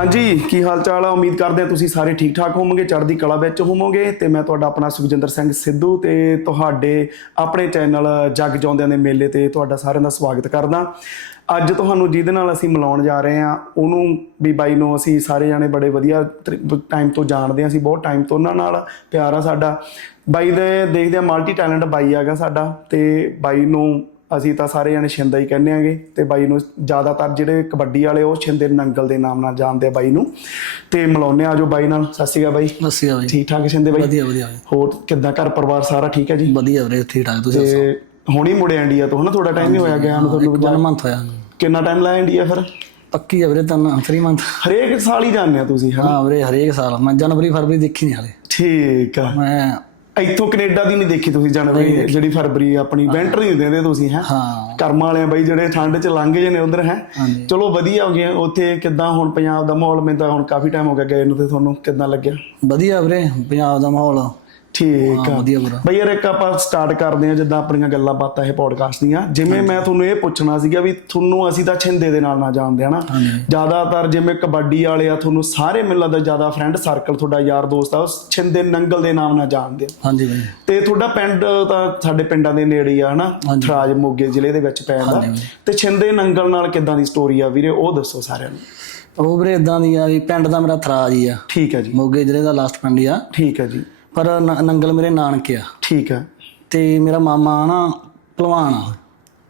ਹਾਂਜੀ, ਕੀ ਹਾਲ ਚਾਲ ਆ? ਉਮੀਦ ਕਰਦੇ ਹਾਂ ਤੁਸੀਂ ਸਾਰੇ ਠੀਕ ਠਾਕ ਹੋਵੋਗੇ, ਚੜ੍ਹਦੀ ਕਲਾ ਵਿੱਚ ਹੋਵੋਗੇ। ਤੇ ਮੈਂ ਤੁਹਾਡਾ ਆਪਣਾ ਸੁਖਜਿੰਦਰ ਸਿੰਘ ਸਿੱਧੂ ਤੇ ਤੁਹਾਡੇ ਆਪਣੇ ਚੈਨਲ ਜੱਗ ਜਾਉਂਦਿਆਂ ਦੇ ਮੇਲੇ ਤੇ ਤੁਹਾਡਾ ਸਾਰਿਆਂ ਦਾ ਸਵਾਗਤ ਕਰਦਾ। ਅੱਜ ਤੁਹਾਨੂੰ ਜਿਹਦੇ ਨਾਲ ਅਸੀਂ ਮਿਲਾਉਣ ਜਾ ਰਹੇ ਹਾਂ, ਉਹਨੂੰ ਵੀ ਬਾਈ ਨੂੰ ਅਸੀਂ ਸਾਰੇ ਜਾਣੇ ਬੜੇ ਵਧੀਆ ਟਾਈਮ ਤੋਂ ਜਾਣਦੇ ਹਾਂ, ਅਸੀਂ ਬਹੁਤ ਟਾਈਮ ਤੋਂ ਉਹਨਾਂ ਨਾਲ ਪਿਆਰ ਆ ਸਾਡਾ। ਬਾਈ ਦੇ ਦੇਖਦੇ ਆ ਮਲਟੀ ਟੈਲੈਂਟ ਬਾਈ ਹੈਗਾ ਸਾਡਾ ਤੇ ਬਾਈ ਨੂੰ ਅਸੀਂ ਤਾਂ ਸਾਰੇ ਜਣੇ ਛਿੰਦਾ ਹੀ ਕਹਿੰਦੇ ਆਂਗੇ ਤੇ ਬਾਈ ਨੂੰ ਜ਼ਿਆਦਾਤਰ ਜਿਹੜੇ ਕਬੱਡੀ ਵਾਲੇ ਉਹ ਛਿੰਦੇ ਨੰਗਲ ਦੇ ਨਾਮ ਨਾਲ ਜਾਣਦੇ ਆ ਬਾਈ ਨੂੰ। ਤੇ ਮਿਲਾਉਂਦੇ ਆ ਜੋ ਬਾਈ ਨਾਲ। ਸਤਿ ਸ਼੍ਰੀ ਅਕਾਲ ਬਾਈ। ਵਧੀਆ ਬਾਈ। ਠੀਕ ਠਾਕ ਛਿੰਦੇ ਬਾਈ? ਵਧੀਆ ਵਧੀਆ। ਹੋਰ ਕਿੱਦਾਂ ਘਰ ਪਰਿਵਾਰ ਸਾਰਾ ਠੀਕ ਹੈ ਜੀ? ਵਧੀਆ ਵੀਰੇ ਠੀਕ ਠਾਕ। ਤੁਸੀਂ ਦੱਸੋ? ਹੁਣੀ ਮੁੜੇ ਇੰਡੀਆ ਤੋਂ ਹਨਾ? ਥੋੜਾ ਟਾਈਮ ਹੀ ਹੋਇਆ ਗਿਆ ਨੂੰ ਤੁਹਾਨੂੰ ਵਨ ਮੰਥ ਹੋਇਆ ਕਿੰਨਾ ਟਾਈਮ ਲਾਇਆ ਇੰਡੀਆ ਫਿਰ? ਪੱਕੀ ਆ ਵੀਰੇ ਤਾਂ 3 ਮੰਥ ਹਰੇਕ ਸਾਲ ਹੀ ਜਾਂਦੇ ਆ ਤੁਸੀਂ ਹਾਂ ਵੀਰੇ ਹਰੇਕ ਸਾਲ। ਮੈਂ ਜਨਵਰੀ ਫਰਵਰੀ ਦੇਖੀ ਨਹੀਂ ਹਾਲੇ। ਠੀਕ ਆ। ਮੈਂ ਇੱਥੋਂ ਕੈਨੇਡਾ ਦੀ ਨਹੀਂ ਦੇਖੀ ਤੁਸੀਂ ਜਨਵਰੀ ਜਿਹੜੀ ਫਰਵਰੀ ਆਪਣੀ ਵਿੰਟਰ ਹੀ ਦਿੰਦੇ ਤੁਸੀਂ ਹੈ? ਹਾਂ। ਕਰਮਾਂ ਵਾਲਿਆਂ ਬਾਈ ਜਿਹੜੇ ਠੰਡ ਚ ਲੰਘ ਜੇ ਨੇ ਉਧਰ ਹੈ। ਚਲੋ ਵਧੀਆ ਹੋ ਗਿਆ ਉੱਥੇ ਕਿੱਦਾਂ ਹੁਣ ਪੰਜਾਬ ਦਾ ਮਾਹੌਲ ਮੈਨੂੰ ਤਾਂ ਹੁਣ ਕਾਫੀ ਟਾਈਮ ਹੋ ਗਿਆ ਗਏ ਨੂੰ ਤੇ ਤੁਹਾਨੂੰ ਕਿੱਦਾਂ ਲੱਗਿਆ? ਵਧੀਆ ਵੀਰੇ ਪੰਜਾਬ ਦਾ ਮਾਹੌਲ। ਠੀਕ ਆ। ਵਧੀਆ ਵੀਰਾ ਬਈ ਯਾਰ ਇੱਕ ਆਪਾਂ ਸਟਾਰਟ ਕਰਦੇ ਹਾਂ ਜਿੱਦਾਂ ਆਪਣੀਆਂ ਗੱਲਾਂ ਬਾਤਾਂ ਇਹ ਪੋਡਕਾਸਟ ਦੀਆਂ। ਜਿਵੇਂ ਮੈਂ ਤੁਹਾਨੂੰ ਇਹ ਪੁੱਛਣਾ ਸੀਗਾ ਵੀ ਤੁਹਾਨੂੰ ਅਸੀਂ ਤਾਂ ਛਿੰਦੇ ਦੇ ਨਾਲ ਨਾ ਜਾਣਦੇ ਹਨਾ? ਜ਼ਿਆਦਾਤਰ ਜਿਵੇਂ ਕਬੱਡੀ ਵਾਲੇ ਆ ਤੁਹਾਨੂੰ ਸਾਰੇ ਮੈਨੂੰ ਲੱਗਦਾ ਜ਼ਿਆਦਾ ਫਰੈਂਡ ਸਰਕਲ ਤੁਹਾਡਾ ਯਾਰ ਦੋਸਤ ਆ ਉਹ ਛਿੰਦੇ ਨੰਗਲ ਦੇ ਨਾਮ ਨਾਲ ਜਾਣਦੇ ਆ। ਹਾਂਜੀ ਬਾਈ। ਤੇ ਤੁਹਾਡਾ ਪਿੰਡ ਤਾਂ ਸਾਡੇ ਪਿੰਡਾਂ ਦੇ ਨੇੜੇ ਹੀ ਆ ਹਨਾ? ਥਰਾਜ ਮੋਗੇ ਜ਼ਿਲ੍ਹੇ ਦੇ ਵਿੱਚ ਪੈਂਦਾ। ਤੇ ਛਿੰਦੇ ਨੰਗਲ ਨਾਲ ਕਿੱਦਾਂ ਦੀ ਸਟੋਰੀ ਆ ਵੀਰੇ? ਉਹ ਦੱਸੋ ਸਾਰਿਆਂ ਨੂੰ। ਉਹ ਵੀਰੇ ਇਦਾਂ ਦੀ ਆ ਵੀ ਪਿੰਡ ਦਾ ਮੇਰਾ ਥਰਾਜ ਹੀ ਆ। ਠੀਕ ਹੈ ਜੀ। ਮੋਗੇ ਜ਼ਿਲ੍ਹੇ ਦਾ ਲਾਸਟ ਪਿੰਡ ਹੀ ਆ। ਠੀਕ ਹੈ ਜੀ। ਪਰ ਨ- ਨੰਗਲ ਮੇਰੇ ਨਾਨਕੇ ਆ। ਠੀਕ ਹੈ ਤੇ ਮੇਰਾ ਮਾਮਾ ਨਾ ਭਲਵਾਨ ਆ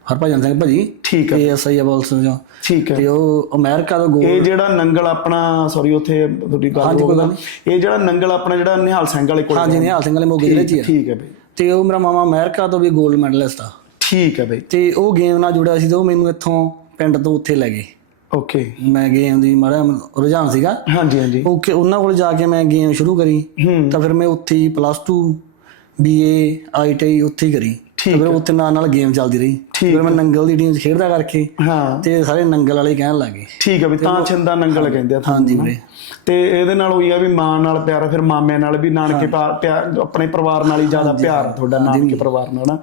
ਹਰਭਜਨ ਸਿੰਘ ਭਾਜੀ। ਠੀਕ ਹੈ ਏਐਸਆਈ ਆ ਬੋਲਸ ਜੋ ਠੀਕ ਹੈ ਤੇ ਉਹ ਅਮਰੀਕਾ ਤੋਂ ਗੋ ਇਹ ਜਿਹੜਾ ਨੰਗਲ ਆਪਣਾ ਸੌਰੀ ਉੱਥੇ ਤੁਹਾਡੀ ਗੱਲ ਹੋ ਗਈ ਇਹ ਜਿਹੜਾ ਨੰਗਲ ਆਪਣਾ ਜਿਹੜਾ ਨਿਹਾਲ ਸਿੰਘ ਵਾਲੇ ਕੋਲ ਹਾਂਜੀ ਨਿਹਾਲ ਸਿੰਘ ਵਾਲੇ ਮੋਗੇ ਜ਼ਿਲ੍ਹੇ 'ਚ ਹੀ ਆ। ਠੀਕ ਹੈ ਬਈ। ਤੇ ਉਹ ਮੇਰਾ ਮਾਮਾ ਅਮਰੀਕਾ ਤੋਂ ਵੀ 골ਡ ਮੈਡਲਿਸਟ ਆ। ਠੀਕ ਹੈ ਬਈ। ਤੇ ਉਹ ਗੇਮ ਨਾਲ ਜੁੜਿਆ ਸੀ ਤੇ ਉਹ ਮੈਨੂੰ ਇੱਥੋਂ ਪਿੰਡ ਤੋਂ ਉੱਥੇ ਲੈ ਗਏ। ਓਕੇ ਮੈਂ ਗੇਮ ਦੀ ਮਾੜਾ ਰੁਝਾਨ ਸੀਗਾ। ਹਾਂਜੀ ਹਾਂਜੀ। ਉਹ ਕਿ- ਉਹਨਾਂ ਕੋਲ ਜਾ ਕੇ ਮੈਂ ਗੇਮ ਸ਼ੁਰੂ ਕਰੀ। ਤਾਂ ਫਿਰ ਮੈਂ ਉੱਥੇ ਹੀ ਪਲੱਸ 2 ਬੀਏ ਆਈਟੀ ਉੱਥੇ ਹੀ ਕਰੀ। ਤੇ ਫਿਰ ਉੱਥੇ ਨਾਲ ਨਾਲ ਗੇਮ ਚੱਲਦੀ ਰਹੀ। ਠੀਕ ਫਿਰ ਮੈਂ ਨੰਗਲ ਦੀ ਟੀਮ 'ਚ ਖੇਡਦਾ ਕਰਕੇ ਹਾਂ। ਤੇ ਸਾਰੇ ਨੰਗਲ ਵਾਲੇ ਕਹਿਣ ਲੱਗੇ ਠੀਕ ਹੈ ਬਈ ਤਾਂ ਛਿੰਦਾ ਨੰਗਲ ਕਹਿੰਦੇ ਆ। ਹਾਂਜੀ ਵੀਰੇ। ਤੇ ਇਹਦੇ ਨਾਲ ਹੋਈ ਆ ਵੀ ਮਾਂ ਨਾਲ ਪਿਆਰ ਆ, ਫਿਰ ਮਾਮੇ ਨਾਲ ਵੀ ਨਾਨਕੇ ਪਿਆਰ ਆਪਣੇ ਪਰਿਵਾਰ ਨਾਲ ਹੀ ਜ਼ਿਆਦਾ ਪਿਆਰ ਆ ਤੁਹਾਡਾ ਨਾਨਕੇ ਪਰਿਵਾਰ ਨਾਲ ਨਾ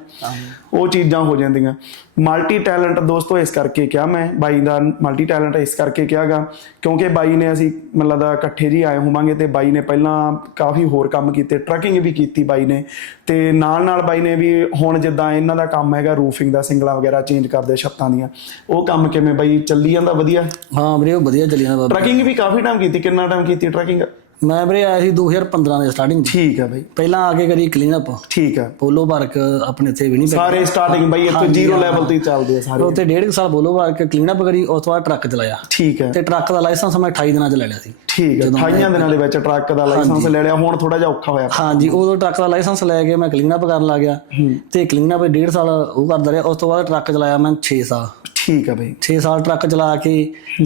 ਉਹ ਚੀਜ਼ਾਂ ਹੋ ਜਾਂਦੀਆਂ। ਮਲਟੀ ਟੈਲੈਂਟ ਦੋਸਤੋ ਇਸ ਕਰਕੇ ਕਿਹਾ ਮੈਂ ਬਾਈ ਦਾ ਮਲਟੀ ਟੈਲੈਂਟ ਇਸ ਕਰਕੇ ਕਿਹਾਗਾ ਕਿਉਂਕਿ ਬਾਈ ਨੇ ਅਸੀਂ ਮੈਨੂੰ ਲੱਗਦਾ ਇਕੱਠੇ ਜੀ ਆਏ ਹੋਵਾਂਗੇ ਤੇ ਬਾਈ ਨੇ ਪਹਿਲਾਂ ਕਾਫੀ ਹੋਰ ਕੰਮ ਕੀਤੇ ਟਰੱਕਿੰਗ ਵੀ ਕੀਤੀ ਬਾਈ ਨੇ। ਤੇ ਨਾਲ ਨਾਲ ਬਾਈ ਨੇ ਵੀ ਹੁਣ ਜਿੱਦਾਂ ਇਹਨਾਂ ਦਾ ਕੰਮ ਹੈਗਾ ਰੂਫਿੰਗ ਦਾ ਸਿੰਗਲਾ ਵਗੈਰਾ ਚੇਂਜ ਕਰਦੇ ਛੱਤਾਂ ਦੀਆਂ। ਉਹ ਕੰਮ ਕਿਵੇਂ ਬਾਈ ਚੱਲੀ ਜਾਂਦਾ ਵਧੀਆ? ਹਾਂ ਵੀਰੇ ਉਹ ਵਧੀਆ ਚੱਲੀ ਜਾਂਦਾ ਬਾਬਾ। ਟਰੈਕਿੰਗ ਵੀ ਕਾਫੀ ਟਾਈਮ ਕੀਤੀ ਕਿੰਨਾ ਟਾਈਮ ਕੀਤੀ ਟਰੈਕਿੰਗ ਮੈਂ ਵੀਰੇ ਆਇਆ ਸੀ 2015 ਦੇ ਸਟਾਰਟਿੰਗ ਠੀਕ ਹੈ ਬਾਈ। ਪਹਿਲਾਂ ਆ ਕੇ ਕਰੀ ਕਲੀਨ ਅਪ ਠੀਕ ਹੈ ਪੋਲੋ ਪਾਰਕ ਆਪਣੇ ਇੱਥੇ ਵੀ ਨਹੀਂ ਸਾਰੇ ਸਟਾਰਟਿੰਗ ਬਾਈ ਇੱਥੇ ਜ਼ੀਰੋ ਲੈਵਲ ਤੋਂ ਚੱਲਦੇ ਆ ਸਾਰੇ। ਉੱਥੇ ਡੇਢ ਸਾਲ ਪੋਲੋ ਪਾਰਕ ਕਲੀਨ ਅਪ ਕਰੀ ਉਸ ਤੋਂ ਬਾਅਦ ਟਰੱਕ ਚਲਾਇਆ। ਠੀਕ ਹੈ ਤੇ ਟਰੱਕ ਦਾ ਲਾਇਸੈਂਸ ਮੈਂ 28 ਦਿਨਾਂ 'ਚ ਲੈ ਲਿਆ ਸੀ। ਠੀਕ ਹੈ 28 ਦਿਨਾਂ ਦੇ ਵਿੱਚ ਟਰੱਕ ਦਾ ਲਾਇਸੈਂਸ ਲੈ ਲਿਆ ਹੁਣ ਥੋੜਾ ਜਿਹਾ ਔਖਾ ਹੋਇਆ। ਹਾਂਜੀ ਉਦੋਂ ਟਰੱਕ ਦਾ ਲਾਇਸੈਂਸ ਲੈ ਕੇ ਮੈਂ ਕਲੀਨ ਅਪ ਕਰਨ ਲੱਗ ਗਿਆ। ਤੇ ਕਲੀਨ ਅਪ ਡੇਢ ਸਾਲ ਉਹ ਕਰਦਾ ਰਿਹਾ ਉਸ ਤੋਂ ਬਾਅਦ ਟਰੱਕ ਚਲਾਇਆ ਮੈਂ 6 ਸਾਲ। ਠੀਕ ਹੈ ਬਾਈ। 6 ਸਾਲ ਟਰੱਕ ਚਲਾ ਕੇ